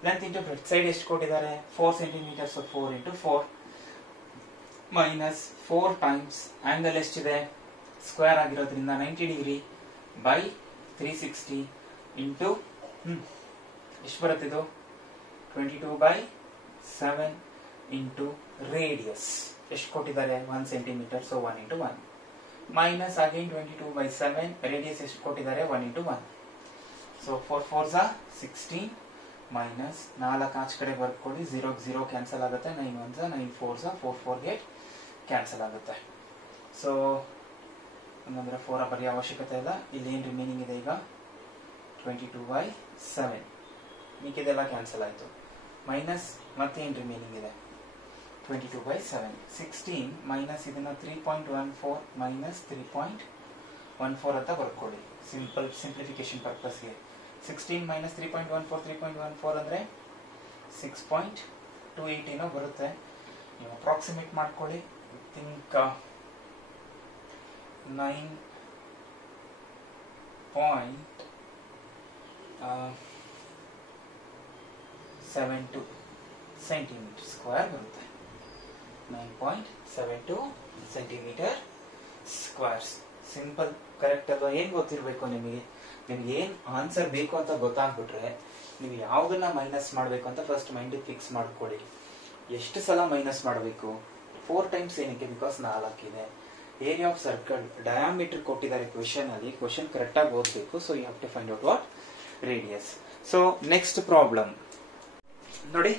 Length into breadth side ಎಷ್ಟು ಕೊಟ್ಟಿದ್ದಾರೆ? 4 centimetres, 4 into 4 minus 4 times angle ಎಷ್ಟಿದೆ? ಸ್ಕ್ವೇರ್ ಆಗಿರೋದ್ರಿಂದ 90 ಡಿಗ್ರಿ ಬೈ 360 ಇಂಟು ಎಷ್ಟು ಬರುತ್ತಿದ್ದು? 22/7 into radius ಎಷ್ಟು ಕೊಟ್ಟಿದ್ದಾರೆ? 1 centimetre. So 1 into 1 minus again 22/7 radius ಎಷ್ಟು ಕೊಟ್ಟಿದ್ದಾರೆ? 1 into 1. So 4 4s are 16 minus 4 ಆಚ ಕಡೆ ಬರ್ಕೊಳ್ಳಿ, 0 0 ಕ್ಯಾನ್ಸಲ್ ಆಗುತ್ತೆ. 9 1s are 9 4s are 4 4 ಗೆ ಕ್ಯಾನ್ಸಲ್ ಆಗುತ್ತೆ. ಸೊ ಹಂಗಂದ್ರೆ 4 ಬರೆಯೋ ಅವಶ್ಯಕತೆ ಇಲ್ಲ. ಇಲ್ಲಿ ಏನ್ ರಿಮೈನಿಂಗ್ ಇದೆ ಈಗ? 22/7. ಮಿಕ್ಕಿದೆಲ್ಲ ಕ್ಯಾನ್ಸಲ್ ಆಯ್ತು. ಮೈನಸ್ ಮತ್ತೆ ಏನ್ ರಿಮೈನಿಂಗ್ ಇದೆ? 22/7. 16 ಮೈನಸ್ ಇದನ್ನ 3.14 ಮೈನಸ್ 3.14 ಅಂತ ಬರ್ಕೊಳ್ಳಿ, ಸಿಂಪಲ್ ಸಿಂಪ್ಲಿಫಿಕೇಶನ್ ಪರ್ಪಸ್ಗೆ. 16 ಮೈನಸ್ 3.14 ಅಂದ್ರೆ 6.28 ಏನೋ ಬರುತ್ತೆ. ನೀವು ಅಪ್ರಾಕ್ಸಿಮೇಟ್ ಮಾಡ್ಕೊಳ್ಳಿ. ಐ ಥಿಂಕ್ 9.72 ಸೆಂಟಿಮೀಟರ್ ಸ್ಕ್ವೇರ್ ಬರುತ್ತೆ. 9.72 ಸೆಂಟಿಮೀಟರ್ ಸ್ಕ್ವೇರ್ಸ್. ಸಿಂಪಲ್. ಕರೆಕ್ಟ್ ಅಲ್ವಾ? ಏನ್ ಗೊತ್ತಿರ್ಬೇಕು ನಿಮಗೆ? ನಿಮ್ಗೆ ಏನ್ ಆನ್ಸರ್ ಬೇಕು ಅಂತ ಗೊತ್ತಾಗ್ಬಿಟ್ರೆ ನೀವು ಯಾವ್ದನ್ನ ಮೈನಸ್ ಮಾಡ್ಬೇಕು ಅಂತ ಫಸ್ಟ್ ಮೈಂಡ್ ಫಿಕ್ಸ್ ಮಾಡ್ಕೊಳ್ಳಿ. ಎಷ್ಟು ಸಲ ಮೈನಸ್ ಮಾಡಬೇಕು? 4 ಟೈಮ್ಸ್. ಏನಕ್ಕೆ? ಬಿಕಾಸ್ 4 ಇದೆ. ಏರಿಯಾ ಆಫ್ ಸರ್ಕಲ್ ಡಯಾಮೀಟರ್ ಕೊಟ್ಟಿದ್ದಾರೆ ಕ್ವೆಶನ್ ಅಲ್ಲಿ. ಕ್ವೆಶನ್ ಕರೆಕ್ಟ್ ಆಗಿ ಓದಬೇಕು. So you have to find out what radius. So next problem ನೋಡಿ.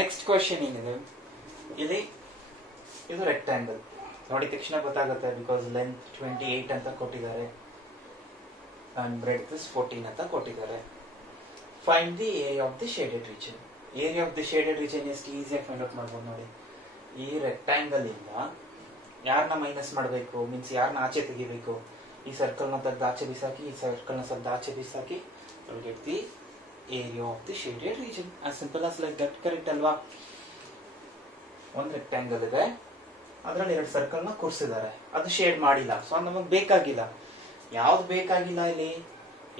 ನೆಕ್ಸ್ಟ್ ಕ್ವೆಶನ್ ಏನಿದೆ ಇಲ್ಲಿ, ಇದು ರೆಕ್ಟಾಂಗಲ್ ನೋಡಿ ತಕ್ಷಣ ಗೊತ್ತಾಗುತ್ತೆ. ಬಿಕಾಸ್ ಲೆಂತ್ 28 ಅಂತ ಕೊಟ್ಟಿದ್ದಾರೆ ಅಂಡ್ ಬ್ರೆಡ್ತ್ 14 ಅಂತ ಕೊಟ್ಟಿದ್ದಾರೆ. Find the area of the shaded region. Area of the shaded region ಎಷ್ಟು ಈಸಿಯಾಗಿ ಫೈಂಡ್ ಔಟ್ ಮಾಡ್ಬೋದು ನೋಡಿ. ಈ ರೆಕ್ಟಾಂಗಲ್ ಇಂದ ಯಾರನ್ನ ಮೈನಸ್ ಮಾಡಬೇಕು, ಮೀನ್ಸ್ ಯಾರನ್ನ ಆಚೆ ತೆಗಿಬೇಕು? ಈ ಸರ್ಕಲ್ ನ ತೆಗೆದು ಆಚೆ ಬಿಸಾಕಿ, ಈ ಸರ್ಕಲ್ ನ ತೆಗೆದು ಆಚೆ ಬಿಸಾಕಿ, get the area of the shaded region. As simple as like that. Correct ಅಲ್ವಾ? ಒಂದು ರೆಕ್ಟಾಂಗಲ್ ಇದೆ, ಅದ್ರಲ್ಲಿ 2 ಸರ್ಕಲ್ ನ ಕೂರಿಸಿದ್ದಾರೆ, ಅದು ಶೇಡ್ ಮಾಡಿಲ್ಲ. ಸೊ ನಮಗೆ ಬೇಕಾಗಿಲ್ಲ. ಯಾವ್ದು ಬೇಕಾಗಿಲ್ಲ ಇಲ್ಲಿ?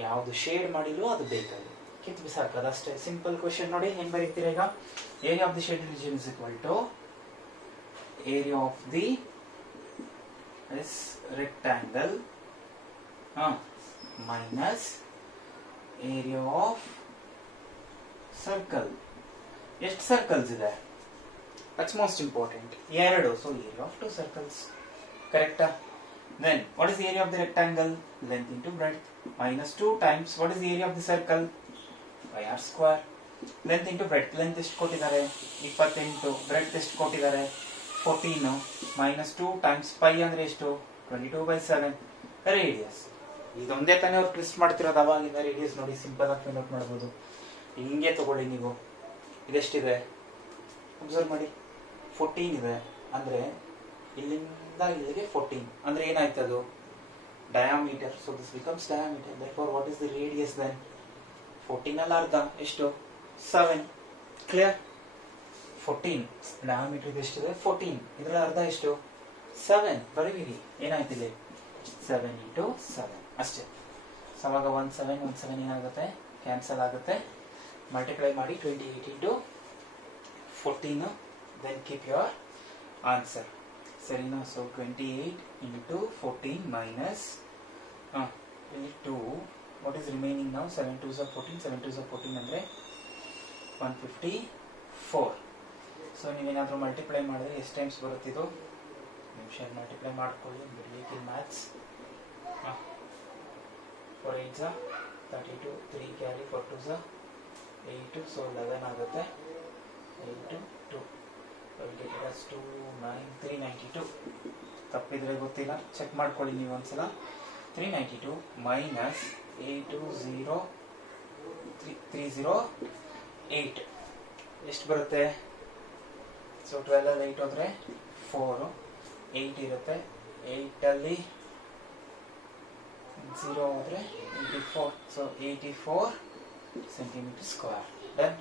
ಯಾವ್ದು ಶೇಡ್ ಮಾಡಿಲ್ವೋ ಅದು ಬೇಕಾಗಿಲ್ಲ, ಕಿತ್ ಬಿಸಾಕೋದು ಅಷ್ಟೇ. ಸಿಂಪಲ್ ಕ್ವೆಶನ್ ನೋಡಿ. ಹೆಂಗ್ ಬರೀತೀರಾ ಈಗ? Area of the shaded region is equal to area of the rectangle minus area of circle. ಎಷ್ಟು ಸರ್ಕಲ್ಸ್ ಇದೆ? That's most important. 2. So area of 2 circles. ಕರೆಕ್ಟಾ? Then what is the area of the rectangle? Length into breadth minus 2 times what is the area of the circle? pi r square. Length into breadth. Length ಎಷ್ಟು ಕೊಟ್ಟಿದ್ದಾರೆ? 28. breadth ಎಷ್ಟು ಕೊಟ್ಟಿದ್ದಾರೆ? 14 minus 2 times pi ಅಂದ್ರೆ ಎಷ್ಟು? 22/7. Radius. ಇದೊಂದೇ ತಾನೇ ಅವ್ರು twist ಮಾಡ್ತಿರೋದು. ಅವಾಗಿಂದ ರೇಡಿಯಸ್ ನೋಡಿ ಸಿಂಪಲ್ ಆಗಿ ಫೈಂಡ್ ಔಟ್ ಮಾಡಬಹುದು. ಹಿಂಗೆ ತಗೊಳ್ಳಿ ನೀವು. ಇದೆಷ್ಟಿದೆ ಅಬ್ಸರ್ವ್ ಮಾಡಿ. 14 ಇದೆ ಅಂದ್ರೆ ಇಲ್ಲಿಂದ ಇಲ್ಲಿಗೆ 14 ಅಂದ್ರೆ ಏನಾಯ್ತು? ಅದು diameter. So this becomes diameter. therefore what is the radius then? 14 ಅಲ್ಲಿ ಅರ್ಧ ಎಷ್ಟು? 7. ಕ್ಲಿಯರ್? 14 ಡಯಾಮೀಟರ್ ಎಷ್ಟಿದೆ? 14. ಇದರ ಅರ್ಧ ಎಷ್ಟು? 7. ಬರೀರಿ. ಏನಾಯ್ತಿದೆ? 7 into 7 ಅಷ್ಟೇ. ಸೊ ಅವಾಗ 17 ಏನಾಗುತ್ತೆ? ಕ್ಯಾನ್ಸಲ್ ಆಗುತ್ತೆ. ಮಲ್ಟಿಪ್ಲೈ ಮಾಡಿ 28 into 14. then keep your answer. ಸರಿನಾ? So 28 into 14 minus 2. what is remaining now? 7 2s are 14. 7 2s are 14 ಅಂದ್ರೆ 154. ಸೊ ನೀವೇನಾದ್ರೂ ಮಲ್ಟಿಪ್ಲೈ ಮಾಡಿದ್ರೆ ಎಷ್ಟು ಟೈಮ್ಸ್ ಬರುತ್ತಿದ್ದು? ನಿಮಿಷ ಮಲ್ಟಿಪ್ಲೈ ಮಾಡ್ಕೊಳ್ಳಿ. ಬಿಡ್ಲಿಕ್ಕೆ maths. 4 8s 32. 3 carry 4 2s 8. So 11 ಆಗುತ್ತೆ. 8 2 2 9 392. ತಪ್ಪಿದ್ರೆ ಗೊತ್ತಿಲ್ಲ, ಚೆಕ್ ಮಾಡ್ಕೊಳ್ಳಿ ನೀವು ಒಂದ್ಸಲ. 392 ಮೈನಸ್ 308 ಎಷ್ಟು ಬರುತ್ತೆ? ಸೊ 12 ಅಲ್ಲಿ 8 ಹೋದ್ರೆ 4. 8 ಇರುತ್ತೆ. 8 ಅಲ್ಲಿ 0 ಹೋದ್ರೆ 84. ಸೊ 84 centimetre square. Done.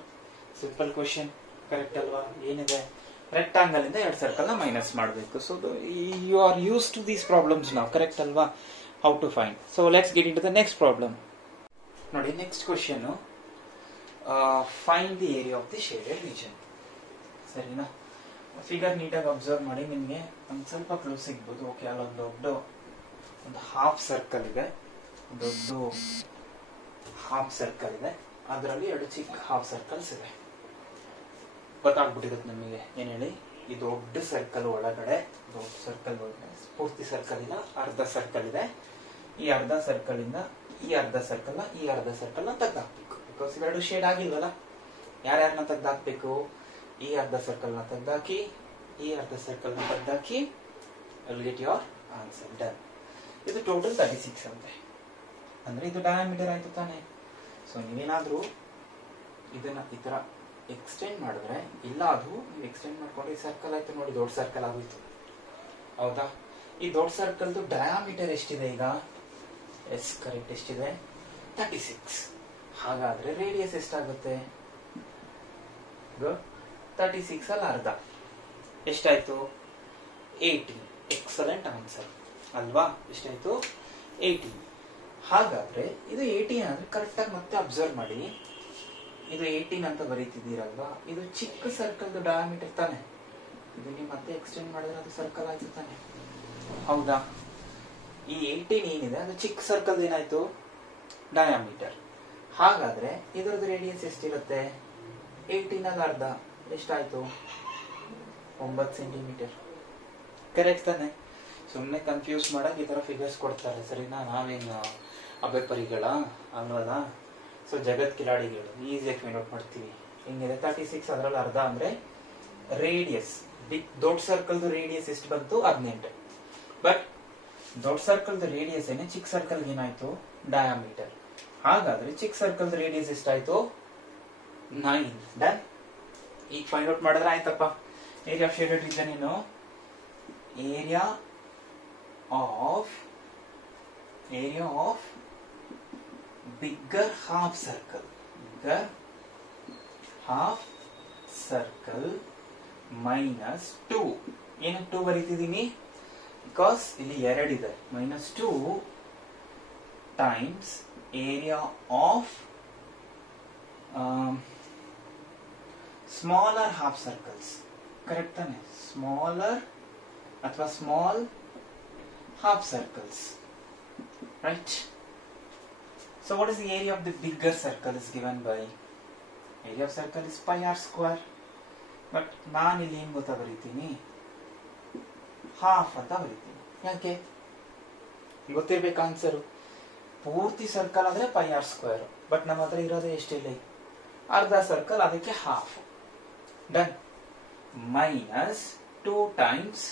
Simple question. Correct ಅಲ್ವಾ? ಏನಿದೆ? ರೆಕ್ಟಾಂಗಲ್ ಇಂದ 2 ಸರ್ಕಲ್ ನ ಮೈನಸ್ ಮಾಡಬೇಕು. So you are use to these problems ನಾವು. ಕರೆಕ್ಟ್ ಅಲ್ವಾ? How to find. So let's get into the next problem. ನೋಡಿ next question. Find the area of the shaded region. ಸರಿನಾ? Figure ನೀಟಾಗಿ observe ಮಾಡಿ. ನಿಮ್ಗೆ ಒಂದು ಸ್ವಲ್ಪ ಕ್ಲೂ ಸಿಗ್ಬೋದು. ಓಕೆ, ಅಲ್ಲೊಂದು ದೊಡ್ಡ ಒಂದು ಹಾಫ್ ಸರ್ಕಲ್ ಇದೆ. ದೊಡ್ಡ ಹಾಫ್ ಸರ್ಕಲ್ ಇದೆ. ಅದರಲ್ಲಿ 2 ಚಿಕ್ಕ ಹಾಫ್ ಸರ್ಕಲ್ಸ್ ಇದೆ. ಗೊತ್ತಾಗ್ಬಿಟ್ಟಿರುತ್ತೆ ನಮಗೆ. ಏನ್ ಹೇಳಿ? ಈ ದೊಡ್ಡ ಸರ್ಕಲ್ ಒಳಗಡೆ, ದೊಡ್ಡ ಸರ್ಕಲ್ ಒಳಗಡೆ ಪೂರ್ತಿ ಸರ್ಕಲ್ ಇಲ್ಲ, ಅರ್ಧ ಸರ್ಕಲ್ ಇದೆ. ಈ ಅರ್ಧ ಸರ್ಕಲ್ ಇಂದ ಈ ಅರ್ಧ ಸರ್ಕಲ್ ನ ತೆಗ್ದಾಕ್ಬೇಕು. ಬಿಕಾಸ್ ಇವೆರಡು ಶೇಡ್ ಆಗಿಲ್ವಲ್ಲ. ಯಾರ್ಯಾರನ್ನ ತೆಗ್ದಾಕ್ಬೇಕು? ಈ ಅರ್ಧ ಸರ್ಕಲ್ ನ ತೆಗ್ದಾಕಿ, ಈ ಅರ್ಧ ಸರ್ಕಲ್ ನ ತೆಗ್ದಾಕಿ. Will get your answer. Done. ಇದು ಟೋಟಲ್ 36 ಅಂತೆ. ಅಂದ್ರೆ ಇದು ಡಯಾಮೀಟರ್ ಆಯ್ತು ತಾನೆ. ಸೊ ನೀವೇನಾದ್ರೂ ಇದನ್ನ ಈ ತರ ಎಕ್ಸ್ಟೆಂಡ್ ಮಾಡಿದ್ರೆ, ಇಲ್ಲ ಅದು ನೀವು ಎಕ್ಸ್ಟೆಂಡ್ ಮಾಡ್ಕೊಂಡು ಈ ಸರ್ಕಲ್ ಆಯ್ತು ನೋಡಿ, ದೊಡ್ಡ ಸರ್ಕಲ್ ಆಗೋಯ್ತು. ಹೌದಾ? ಈ ದೊಡ್ಡ ಸರ್ಕಲ್ದು ಡಯಾಮೀಟರ್ ಎಷ್ಟಿದೆ ಈಗ? Yes, correct. ಎಷ್ಟಿದೆ? 36. ಹಾಗಾದ್ರೆ ರೇಡಿಯಸ್ ಎಷ್ಟಾಗುತ್ತೆ? 36 ಅಲ್ಲಿ ಅರ್ಧ ಎಷ್ಟಾಯ್ತು? 18. ಎಕ್ಸಲೆಂಟ್ ಆನ್ಸರ್ ಅಲ್ವಾ? ಎಷ್ಟಾಯ್ತು? 18. ಹಾಗಾದ್ರೆ ಇದು 18 ಅಂದ್ರೆ ಕರೆಕ್ಟ್ ಆಗಿ ಮತ್ತೆ ಅಬ್ಸರ್ವ್ ಮಾಡಿ. ಇದು 18 ಅಂತ ಬರೀತಿದ್ದೀರಲ್ವಾ? ಇದು ಚಿಕ್ಕ ಸರ್ಕಲ್ ಡಯಾಮೀಟರ್ ತಾನೆ. ಇದು ನೀವು ಮತ್ತೆ ಎಕ್ಸ್ಟೆಂಡ್ ಮಾಡಿದ್ರೆ ಅದು ಸರ್ಕಲ್ ಆಯ್ತು ತಾನೆ. ಹೌದಾ? ಈ 18 ಏನಿದೆ ಅದು ಚಿಕ್ಕ ಸರ್ಕಲ್ ಏನಾಯ್ತು? ಡಯಾಮೀಟರ್. ಹಾಗಾದ್ರೆ ಇದರದ್ದು ರೇಡಿಯಸ್ ಎಷ್ಟಿರುತ್ತೆ? 18 ನಲ್ಲಿ ಅರ್ಧ ಎಷ್ಟಾಯ್ತು? 9 ಸೆಂಟಿಮೀಟರ್. ಕರೆಕ್ಟ್ ತಾನೆ? ಸುಮ್ಮನೆ ಕನ್ಫ್ಯೂಸ್ ಮಾಡಕ್ ಈ ತರ ಫಿಗರ್ಸ್ ಕೊಡ್ತಾರೆ, ಸರಿನಾ? ನಾವೇನು ಅಬ್ಬೆಪರಿಗಳ ಅಲ್ವಲ್ಲ. ಸೊ ಜಗತ್ ಕಿಲಾಡಿಗಳು ಈಸಿಯಾಗಿ ಫೈಂಡ್ ಔಟ್ ಮಾಡ್ತೀವಿ. ಹಿಂಗಿದೆ 36, ಅದರಲ್ಲಿ ಅರ್ಧ ಅಂದ್ರೆ ರೇಡಿಯಸ್. ದೊಡ್ಡ ಸರ್ಕಲ್ ರೇಡಿಯಸ್ ಎಷ್ಟು ಬಂತು? 18. ಬಟ್ ದೊಡ್ಡ ಸರ್ಕಲ್ ರೇಡಿಯಸ್ ಏನೇ, ಚಿಕ್ಕ ಸರ್ಕಲ್ ಏನಾಯ್ತು? ಡಯಾಮೀಟರ್. ಹಾಗಾದ್ರೆ ಚಿಕ್ಕ ಸರ್ಕಲ್ ರೇಡಿಯಸ್ ಎಷ್ಟಾಯ್ತು? 9. ಡನ್. ಈಗ ಫೈಂಡ್ ಔಟ್ ಮಾಡಿದ್ರೆ ಆಯ್ತಪ್ಪ. ಏರಿಯಾ ಆಫ್ ಶೇಡೆಡ್ ರೀಜನ್ ಏನು? Area of bigger half circle. Bigger half circle minus 2. ಏನಕ್ಕೆ 2 ಬರೀತಿದ್ದೀನಿ? ಬಿಕಾಸ್ ಇಲ್ಲಿ 2 ಇದೆ. -2 times area of smaller half circles. Correct ತಾನೆ? ಸ್ಮಾಲರ್ ಅಥವಾ small half circles, right? So what is the area of the bigger circle is given by area of circle is pi r square. But ನಾನು ಇಲ್ಲಿ ಏನು ಗೊತ್ತಾ ಬರೀತೀನಿ? Half ಅಂತ ಬರೀತೀನಿ. ಯಾಕೆ? ಗೊತ್ತಿರ್ಬೇಕು ಆನ್ಸರು. ಪೂರ್ತಿ ಸರ್ಕಲ್ ಆದ್ರೆ pi r ಸ್ಕ್ವೇರ್. ಬಟ್ ನಮ್ಮ ಹತ್ರ ಇರೋದು ಎಷ್ಟಿಲ್ಲ? ಅರ್ಧ ಸರ್ಕಲ್, ಅದಕ್ಕೆ half. Done. Minus 2 times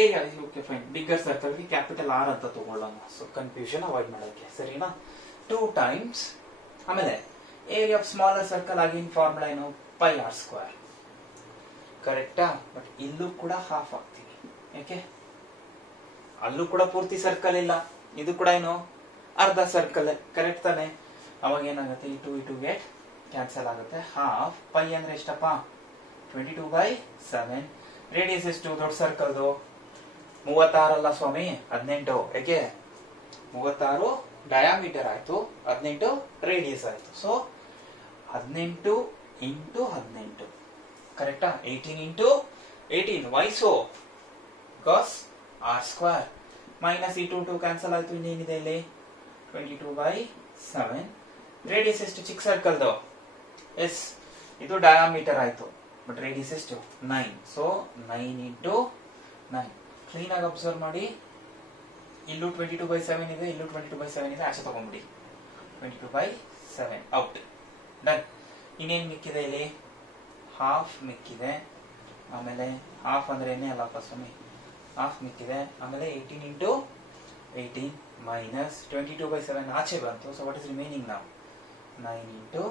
area. Okay fine. Bigger circle ಗೆ ಕ್ಯಾಪಿಟಲ್ ಆರ್ ಅಂತ ತಗೊಳ್ಳೋಣ, ಸೊ ಕನ್ಫ್ಯೂಷನ್ ಅವಾಯ್ಡ್ ಮಾಡೋಕೆ, ಸರಿನಾ? 2 ಟೈಮ್ಸ್ ಆಮೇಲೆ ಏರಿಯಾ ಆಫ್ ಸ್ಮಾಲರ್ ಸರ್ಕಲ್ ಆಗಿನ ಫಾರ್ಮುಲಾ ಏನು? pi r square. ಕರೆಕ್ಟಾ? ಬಟ್ ಇಲ್ಲೂ ಕೂಡ ಹಾಫ್ ಆಗ್ತೀವಿ. ಯಾಕೆ? ಅಲ್ಲೂ ಕೂಡ ಪೂರ್ತಿ ಸರ್ಕಲ್ ಇಲ್ಲ, ಇದು ಕೂಡ ಏನು? ಅರ್ಧ ಸರ್ಕಲ್. ಕರೆಕ್ಟ್ ತಾನೆ? ಅವಾಗ ಏನಾಗುತ್ತೆ? ಈ 2 ಗೆಟ್ ಕ್ಯಾನ್ಸಲ್ ಆಗುತ್ತೆ. ಹಾಫ್ ಪೈ ಅಂದ್ರೆ ಎಷ್ಟಪ್ಪ? 22/7. ರೇಡಿಯಸ್ ಎಷ್ಟು ದೊಡ್ಡ ಸರ್ಕಲ್ದು? 36 ಅಲ್ಲ ಸ್ವಾಮಿ, 18. ಯಾಕೆ? 36 ಡಯಾಮೀಟರ್ ಆಯ್ತು, 18 ರೇಡಿಯಸ್ ಆಯ್ತು. So 18 into 18. ಕರೆಕ್ಟಾ? 18 into 18. Why so? Because r square. Minus ಈ 2 ಕ್ಯಾನ್ಸಲ್ ಆಯ್ತು. ಇನ್ನೇನಿದೆ ಇಲ್ಲಿ? 22/7. ರೇಡಿಯಸ್ ಎಷ್ಟು ಚಿಕ್ಕ ಸರ್ಕಲ್ದು? ಎಸ್, ಇದು ಡಯಾಮೀಟರ್ ಆಯ್ತು. ಬಟ್ ರೇಡಿಯಸ್ ಎಷ್ಟು? 9. So 9 into 9. ಕ್ಲೀನ್ ಆಗಿ ಅಬ್ಸರ್ವ್ ಮಾಡಿ. ಇಲ್ಲೂ 22/7 ಇದೆ, ಇಲ್ಲೂ 22/7 ಇದೆ. ಆಚೆ ತಗೊಂಡ್ಬಿಡಿ. 22/7 ಔಟ್. ಡನ್. ಇನ್ನೇನು ಮಿಕ್ಕಿದೆ ಇಲ್ಲಿ? ಹಾಫ್ ಮಿಕ್ಕಿದೆ. ಆಮೇಲೆ ಹಾಫ್ ಅಂದ್ರೆ ಏನೇ ಅಲ್ಲಪ್ಪ ಸ್ವಾಮಿ, ಹಾಫ್ ಮಿಕ್ಕಿದೆ. ಆಮೇಲೆ 18 ಇಂಟು 18 ಮೈನಸ್ 22/7 ಆಚೆ ಬಂತು. ಸೊ ವಾಟ್ ಇಸ್ ರಿಮೈನಿಂಗ್ ನಾವು? 9 ಇಂಟು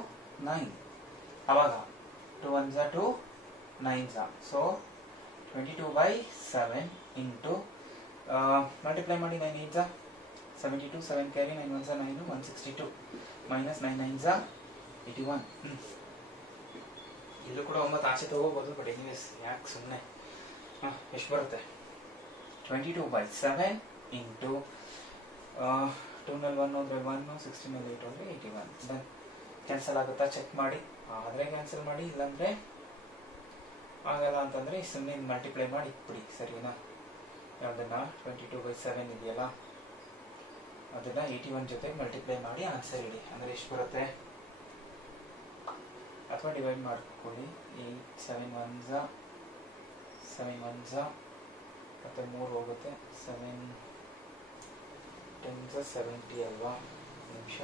9. ಅವಾಗ 2 1s 2 9s. So 22/7 into multiply ಮಾಡಿ 9 8s 72. 7 carry 9 1s 9 162 minus 9 9s 81. ಇಲ್ಲೂ ಕೂಡ 9 ಆಚೆ ತಗೋಬಹುದು. ಬಟ್ ಎನಿವೇಸ್ ಯಾಕೆ ಸುಮ್ಮನೆ. ಎಷ್ಟು ಬರುತ್ತೆ? 22/7 ಇಂಟು 2 ನಲ್ಲಿ 1 ಹೋದ್ರೆ 1, 16 ನಲ್ಲಿ 8 ಹೋದ್ರೆ 81. ದೆನ್ ಕ್ಯಾನ್ಸಲ್ ಆಗುತ್ತಾ? ಚೆಕ್ ಮಾಡಿ. ಆದ್ರೆ ಕ್ಯಾನ್ಸಲ್ ಮಾಡಿ, ಇಲ್ಲಾಂದ್ರೆ ಆಗಲ್ಲ ಅಂತಂದ್ರೆ ಸುಮ್ಮನೆ ಮಲ್ಟಿಪ್ಲೈ ಮಾಡಿ ಇಟ್ಬಿಡಿ, ಸರಿನಾ? ಅದನ್ನ 22/7 ಇದೆಯಲ್ಲ, ಅದನ್ನ 81 ಜೊತೆ ಮಲ್ಟಿಪ್ಲೈ ಮಾಡಿ ಆನ್ಸರ್ ಇಡಿ. ಅಂದ್ರೆ ಎಷ್ಟು ಬರುತ್ತೆ? ಅಥವಾ ಡಿವೈಡ್ ಮಾಡ್ಕೊಳ್ಳಿ. 8 7 1s 7 1s ಮತ್ತೆ 3 ಹೋಗುತ್ತೆ. 7 10s 70 ಅಲ್ವಾ? ನಿಮಿಷ.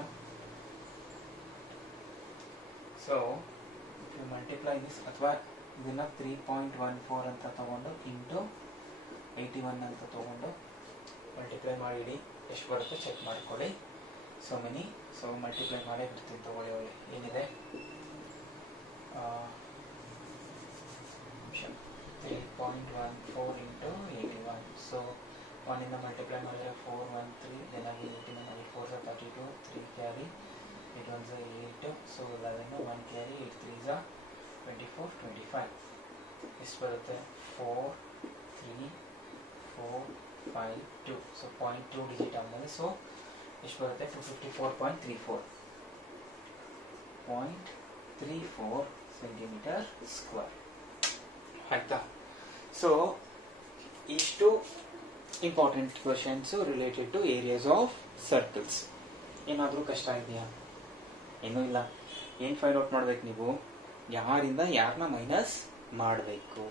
ಸೊ ಮಲ್ಟಿಪ್ಲೈ ದಿಸ್, ಅಥವಾ ಇದನ್ನ 3.14 ಅಂತ ತಗೊಂಡು ಇಂಟು 81 ಅಂತ ತಗೊಂಡು ಮಲ್ಟಿಪ್ಲೈ ಮಾಡಿ ಎಷ್ಟು ಬರುತ್ತೆ ಚೆಕ್ ಮಾಡ್ಕೊಳ್ಳಿ. ಸೊ ಮಲ್ಟಿಪ್ಲೈ ಮಾಡೇ ಬಿಡ್ತೀನಿ ತಗೊಳ್ಳಿ. ಒಳ್ಳೆ ಏನಿದೆ? 3.14 ಇಂಟು 81. ಸೊ 1 ಇಂದ ಮಲ್ಟಿಪ್ಲೈ ಮಾಡಿದ್ರೆ 4 1 3, ದೆನ್ ಆಗಿ 18 ಮಾಡಿ 4 32, 3 carry 8 1s 8, so 11, 1 carry 8 3s 24 25. ಎಷ್ಟು ಬರುತ್ತೆ? 4 3 4 5 2. ಸೊ 0.2 ಡಿಜಿಟ್ ಆದಮೇಲೆ ಸೊ ಎಷ್ಟು ಬರುತ್ತೆ? 254.34 ಸೆಂಟಿಮೀಟರ್ ಸ್ಕ್ವೇರ್. ಆಯ್ತಾ? ಸೊ ಇಷ್ಟು important questions related to areas of circles. ಏನಾದರೂ ಕಷ್ಟ ಇದೆಯಾ? ಏನೂ ಇಲ್ಲ. ಏನು ಫೈಂಡ್ ಔಟ್ ಮಾಡ್ಬೇಕು ನೀವು? ಯಾರಿಂದ ಯಾರನ್ನ ಮೈನಸ್ ಮಾಡಬೇಕು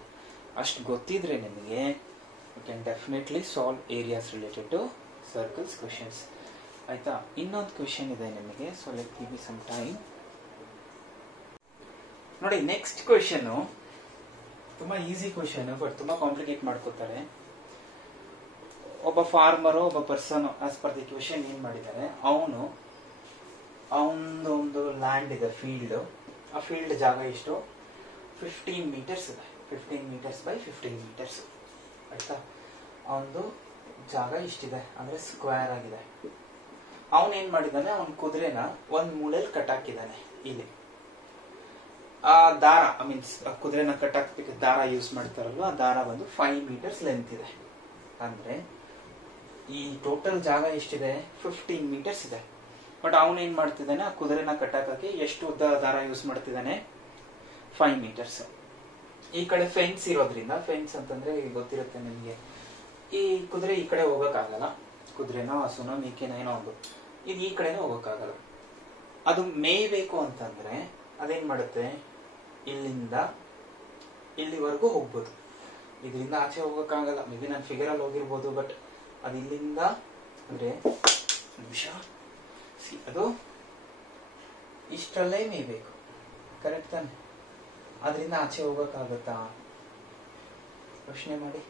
ಅಷ್ಟು ಗೊತ್ತಿದ್ರೆ ನಿಮಗೆ you can definitely solve areas related to circles questions. ಆಯಿತಾ? ಇನ್ನೊಂದು ಕ್ವೆಶನ್ ಇದೆ ನಿಮಗೆ. So let give me some time. ನೋಡಿ, ನೆಕ್ಸ್ಟ್ ಕ್ವೆಶನು ತುಂಬ ಈಸಿ ಕ್ವೆಶನ್, ಬಟ್ ತುಂಬ ಕಾಂಪ್ಲಿಕೇಟ್ ಮಾಡ್ಕೋತಾರೆ. ಒಬ್ಬ ಫಾರ್ಮರು, ಒಬ್ಬ person as per the question ಏನು ಮಾಡಿದ್ದಾರೆ, ಅವನದೊಂದು ಲ್ಯಾಂಡ್ ಇದೆ, ಫೀಲ್ಡ್. ಆ ಫೀಲ್ಡ್ ಜಾಗ ಎಷ್ಟು? 15 ಮೀಟರ್ಸ್ ಇದೆ. 15 ಮೀಟರ್ಸ್ ಬೈ 15 ಮೀಟರ್ಸ್. ಆಯ್ತಾ? ಅವನದು ಜಾಗ ಇಷ್ಟಿದೆ, ಅಂದರೆ ಸ್ಕ್ವೇರ್ ಆಗಿದೆ. ಅವನೇನು ಮಾಡಿದ್ದಾನೆ, ಅವನ ಕುದುರೆನ ಒಂದು ಮೂಲೆಯಲ್ಲಿ ಕಟ್ಟಾಕಿದ್ದಾನೆ. ಇಲ್ಲಿ ಆ ದಾರ, ಮೀನ್ಸ್ ಕುದುರೆನ ಕಟ್ಟಾಕ್ಬೇಕು ದಾರ ಯೂಸ್ ಮಾಡ್ತಾರಲ್ವ, ಆ ದಾರ ಬಂದು 5 ಮೀಟರ್ಸ್ ಲೆಂತ್ ಇದೆ. ಅಂದರೆ ಈ ಟೋಟಲ್ ಜಾಗ ಎಷ್ಟಿದೆ? 15 ಮೀಟರ್ಸ್ ಇದೆ. ಬಟ್ ಅವನೇನು ಮಾಡ್ತಿದ್ದಾನೆ, ಆ ಕುದುರೆನ ಕಟ್ಟಾಕಕ್ಕೆ ಎಷ್ಟು ಉದ್ದ ದಾರ ಯೂಸ್ ಮಾಡ್ತಿದ್ದಾನೆ? 5 ಮೀಟರ್ಸ್. ಈ ಕಡೆ ಫೆನ್ಸ್ ಇರೋದ್ರಿಂದ, ಫೆನ್ಸ್ ಅಂತಂದ್ರೆ ಗೊತ್ತಿರುತ್ತೆ ನಿಮಗೆ, ಈ ಕುದುರೆ ಈ ಕಡೆ ಹೋಗೋಕ್ಕಾಗಲ್ಲ. ಕುದುರೆನೋ ಹಸುನೋ ಮೇಕೆನೋ ಏನೋ ಒಂದು ಇದು ಈ ಕಡೆನೂ ಹೋಗೋಕ್ಕಾಗಲ್ಲ. ಅದು ಮೇಯ್ಬೇಕು ಅಂತಂದ್ರೆ ಅದೇನ್ ಮಾಡುತ್ತೆ, ಇಲ್ಲಿಂದ ಇಲ್ಲಿವರೆಗೂ ಹೋಗ್ಬೋದು. ಇದರಿಂದ ಆಚೆ ಹೋಗೋಕ್ಕಾಗಲ್ಲ. ಮೇ ಬಿ ನಾನು ಫಿಗರಲ್ಲಿ ಹೋಗಿರ್ಬೋದು, ಬಟ್ ಅದು ಇಲ್ಲಿಂದ ಅಂದ್ರೆ ನಿಮಿಷ, ಅದು ಇಷ್ಟರಲ್ಲೇ ಮೇಯ್ಬೇಕು. ಕರೆಕ್ಟ್ ತಾನೆ? ಅದರಿಂದ ಆಚೆ ಹೋಗೋಕ್ಕಾಗತ್ತಾ? ಯೋಚನೆ ಮಾಡಿ.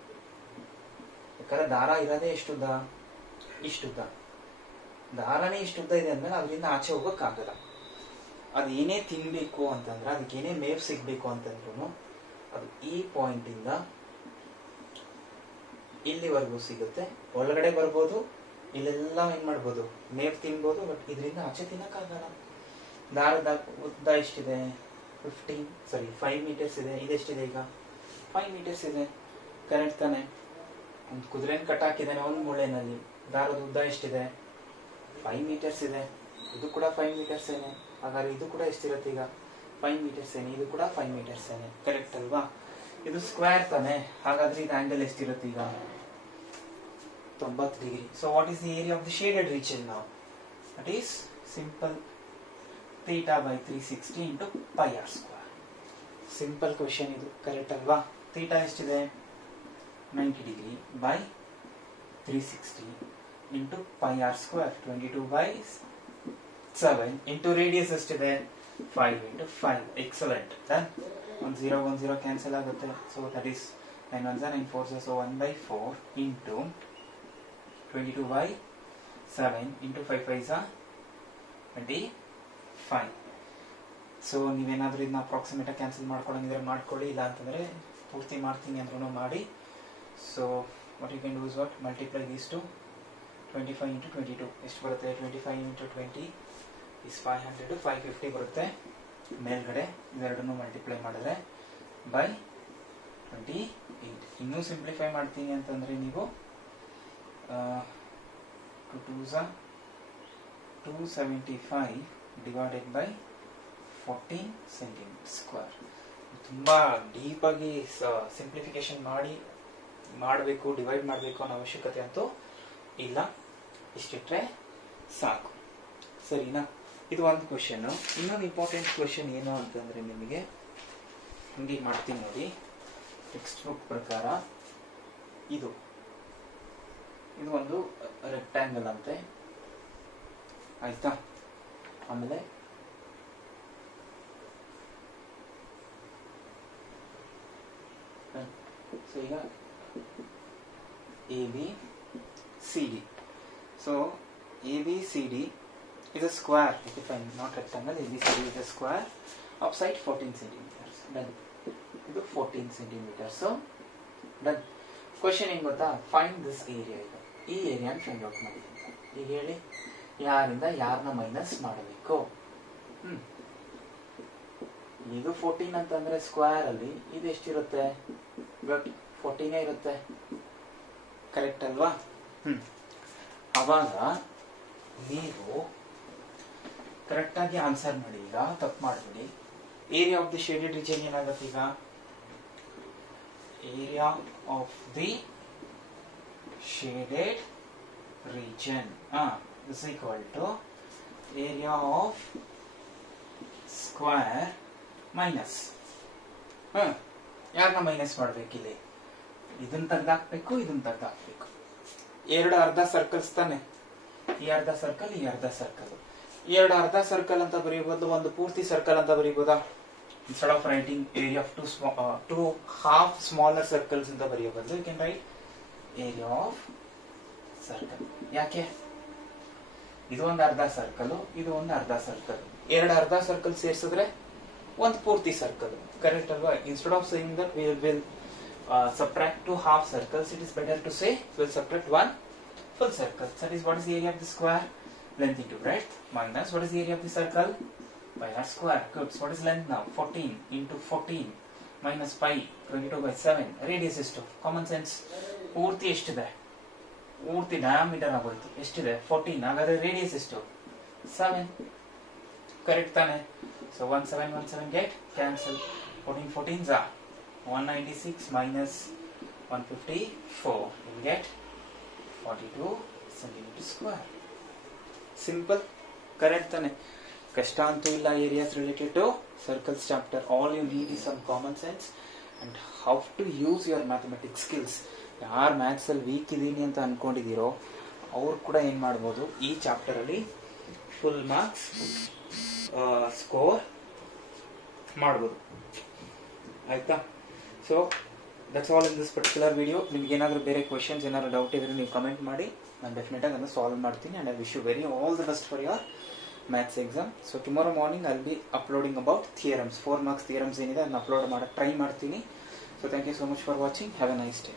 ಯಾಕಂದ್ರೆ ದಾರ ಇರೋದೇ ಎಷ್ಟುದ್ದ? ಇಷ್ಟುದ್ದ. ದಾರನೇ ಇಷ್ಟುದ್ದ ಇದೆ ಅಂದ್ಮೇಲೆ ಅದರಿಂದ ಆಚೆ ಹೋಗೋಕ್ಕಾಗಲ್ಲ. ಅದು ಏನೇ ತಿನ್ಬೇಕು ಅಂತಂದ್ರೆ, ಅದಕ್ಕೆ ಏನೇ ಮೇವ್ ಸಿಗ್ಬೇಕು ಅಂತಂದ್ರೂ ಅದು ಈ ಪಾಯಿಂಟ್ ಇಂದ ಇಲ್ಲಿವರೆಗೂ ಸಿಗುತ್ತೆ. ಒಳಗಡೆ ಬರ್ಬೋದು, ಇಲ್ಲೆಲ್ಲ ಏನ್ ಮಾಡ್ಬೋದು, ಮೇವ್ ತಿನ್ಬೋದು. ಬಟ್ ಇದರಿಂದ ಆಚೆ ತಿನ್ನಕ್ಕಾಗಲ್ಲ. ದಾರದ ಉದ್ದ ಎಷ್ಟಿದೆ? 5 ಮೀಟರ್ಸ್ ಇದೆ. ಇದೆಷ್ಟಿದೆ ಈಗ? 5 ಮೀಟರ್ಸ್ ಇದೆ. ಕರೆಕ್ಟ್ ತಾನೆ? ಒಂದು ಕುದುರೆನ ಕಟ್ಟಾಕಿದ್ದಾನೆ ಒಂದು ಮೂಳೆನಲ್ಲಿ. ದಾರದ ಉದ್ದ ಎಷ್ಟಿದೆ? 5 ಮೀಟರ್ಸ್ ಇದೆ. ಇದು ಕೂಡ 5 ಮೀಟರ್ಸ್ ಏನೆ. ಹಾಗಾದ್ರೆ ಇದು ಕೂಡ ಎಷ್ಟಿರುತ್ತೆ ಈಗ? 5 ಮೀಟರ್ಸ್ ಏನೆ. ಇದು ಕೂಡ 5 ಮೀಟರ್ಸ್ ಏನೆ. ಕರೆಕ್ಟ್ ಅಲ್ವಾ? ಇದು ಸ್ಕ್ವೇರ್ ತಾನೆ. ಹಾಗಾದ್ರೆ ಇದು ಆಂಗಲ್ ಎಷ್ಟಿರುತ್ತೆ ಈಗ? 90 degree. So what is the area of the shaded region ನಾವು? That is simple theta by 360 into pi r square. Simple question ಇದು. ಕರೆಕ್ಟ್ ಅಲ್ವಾ? ಥೀಟಾ ಎಷ್ಟಿದೆ? 90 degree by 360 into pi r square, 22 by 7 into radius ಎಷ್ಟಿದೆ? 5 into 5. Excellent. Done. 1 0 cancel ಆಗುತ್ತೆ. So that is 9 1 9 4 so 1 by 4 into 22 by 7 into 5 5 25. So ನೀವೇನಾದ್ರೂ ಇದನ್ನ approximate cancel ಮಾಡ್ಕೊಳ್ಳೋಂಗಿದ್ರೆ ಮಾಡ್ಕೊಳ್ಳಿ, ಇಲ್ಲ ಅಂತಂದ್ರೆ ಪೂರ್ತಿ ಮಾಡ್ತೀನಿ ಅಂದ್ರೂ ಮಾಡಿ. So what you can do is what, multiply these to 25 into 22 ಎಷ್ಟು ಬರುತ್ತೆ? 25 into 20 is 500, 550 ಬರುತ್ತೆ ಮೇಲ್ಗಡೆ. ಇವೆರಡನ್ನು ಮಲ್ಟಿಪ್ಲೈ ಮಾಡಿದ್ರೆ ಬೈ 28. ಇನ್ನೂ ಸಿಂಪ್ಲಿಫೈ ಮಾಡ್ತೀನಿ ಅಂತಂದ್ರೆ ನೀವು 2 2s 275 divided by 14 centimetre square. ತುಂಬ ಡೀಪಾಗಿ ಸಿಂಪ್ಲಿಫಿಕೇಶನ್ ಮಾಡಬೇಕು, ಡಿವೈಡ್ ಮಾಡಬೇಕು ಅನ್ನೋ ಅವಶ್ಯಕತೆ ಅಂತೂ ಇಲ್ಲ. ಇಷ್ಟಿಟ್ರೆ ಸಾಕು. ಸರಿನಾ? ಇದು ಒಂದು ಕ್ವೆಶನ್. ಇನ್ನೊಂದು ಇಂಪಾರ್ಟೆಂಟ್ ಕ್ವೆಶನ್ ಏನು ಅಂತಂದ್ರೆ ನಿಮಗೆ ಹಂಗೆ ಮಾಡ್ತೀನಿ ನೋಡಿ. ಟೆಕ್ಸ್ಟ್ ಬುಕ್ ಪ್ರಕಾರ ಇದು ಒಂದು ರೆಕ್ಟ್ಯಾಂಗಲ್ ಅಂತೆ. ಆಯ್ತಾ? ಆಮೇಲೆ ಸೊ ಈಗ ABCD. So ABCD is a square. If I'm not rectangle, ABCD is a square of side 14 centimeters. Done. ಇದು 14 centimeters. So done. Question ಏನು ಗೊತ್ತಾ? Find this area. ಈ ಏರಿಯಾನ ಫೈಂಡ್ ಔಟ್ ಮಾಡಿ. ಈಗ ಹೇಳಿ, ಯಾರಿಂದ ಯಾರನ್ನ ಮೈನಸ್ ಮಾಡಬೇಕು? ಇದು 14 ಅಂತಂದ್ರೆ ಸ್ಕ್ವೇರ್ ಅಲ್ಲಿ ಇದು ಎಷ್ಟಿರುತ್ತೆ? 14 ಇರುತ್ತೆ. ಕರೆಕ್ಟ್ ಅಲ್ವಾ? ಅವಾಗ ನೀವು ಕರೆಕ್ಟ್ ಆಗಿ ಆನ್ಸರ್ ಮಾಡಿ. ಈಗ ತಪ್ಪು ಮಾಡಬೇಡಿ. Area of the shaded region ಏನಾಗುತ್ತೆ ಈಗ? Area of the shaded region is equal to area of square minus ಯಾರನ್ನ ಮೈನಸ್ ಮಾಡ್ಬೇಕಿಲ್ಲಿ? ಇದನ್ನ ತೆಗ್ದಾಕ್ಬೇಕು, ಇದನ್ನ ತೆಗ್ದಾಕ್ಬೇಕು. ಎರಡು ಅರ್ಧ ಸರ್ಕಲ್ಸ್ ತಾನೆ, ಈ ಅರ್ಧ ಸರ್ಕಲ್, ಈ ಅರ್ಧ ಸರ್ಕಲ್. ಎರಡು ಅರ್ಧ ಸರ್ಕಲ್ ಅಂತ ಬರೀಬಹುದು, ಒಂದು ಪೂರ್ತಿ ಸರ್ಕಲ್ ಅಂತ ಬರೀಬಹುದಾ? Instead of writing area of two half smaller circles ಅಂತ ಬರೆಯಬಹುದು. You can write area of circle. ಯಾಕೆ? ಇದು ಒಂದು ಅರ್ಧ ಸರ್ಕಲ್, ಇದು ಒಂದು ಅರ್ಧ ಸರ್ಕಲ್. ಎರಡು ಅರ್ಧ ಸರ್ಕಲ್ ಸೇರಿಸಿದ್ರೆ ಒಂದು ಪೂರ್ತಿ ಸರ್ಕಲ್, ಕರೆಕ್ಟ್ ಅಲ್ವಾ? Instead of saying that we will subtract two half circles, it is better to say we'll subtract one full circle. That is, what is the area of the square? Length into breadth minus what is the area of the circle? Pi r square. Good. So what is length now? 14 into 14 minus pi 22 by 7. Radius ಎಷ್ಟು? Common sense. ಪೂರ್ತಿ ಎಷ್ಟಿದೆ? ಪೂರ್ತಿ diameter ಆಗೋಯ್ತು. ಎಷ್ಟಿದೆ? 14. ಹಾಗಾದ್ರೆ radius ಎಷ್ಟು? 7. Correct ತಾನೆ? So 1 7 1 7 get cancel. 14 14s are 196 minus 154. You will get 42 centimeter square. Simple. Correct ತಾನೆ? ಕಷ್ಟ ಅಂತೂ ಇಲ್ಲ. Areas related to circles chapter. All you need is some common sense and how to use your mathematics skills. ಯಾರು maths ಅಲ್ಲಿ weak ಇದೀನಿ ಅಂತ ಅನ್ಕೊಂಡಿದ್ದೀರೋ ಅವ್ರು ಕೂಡ ಏನ್ ಮಾಡ್ಬೋದು, ಈ ಚಾಪ್ಟರ್ ಅಲ್ಲಿ ಫುಲ್ ಮಾರ್ಕ್ಸ್ ಸ್ಕೋರ್ ಮಾಡ್ಬೋದು. ಆಯ್ತಾ? So that's all in this particular video. ನಿಮ್ಗೆ ಏನಾದರೂ ಬೇರೆ ಕ್ವೆಶನ್ಸ್ ಏನಾದ್ರು ಡೌಟ್ ಇದ್ರೆ ನೀವು ಕಮೆಂಟ್ ಮಾಡಿ, ನಾನು ಡೆಫಿನೆಟ್ ಆಗಿ ಅದನ್ನು ಸಾಲ್ವ್ ಮಾಡ್ತೀನಿ. And I wish you very all the best for your maths exam. So tomorrow morning I will be uploading about theorems. 4 marks theorems ಏನಿದೆ ಅದನ್ನ ಅಪ್ಲೋಡ್ ಮಾಡಕ್ಕೆ ಟ್ರೈ ಮಾಡ್ತೀನಿ. So thank you so much for watching. Have a nice day.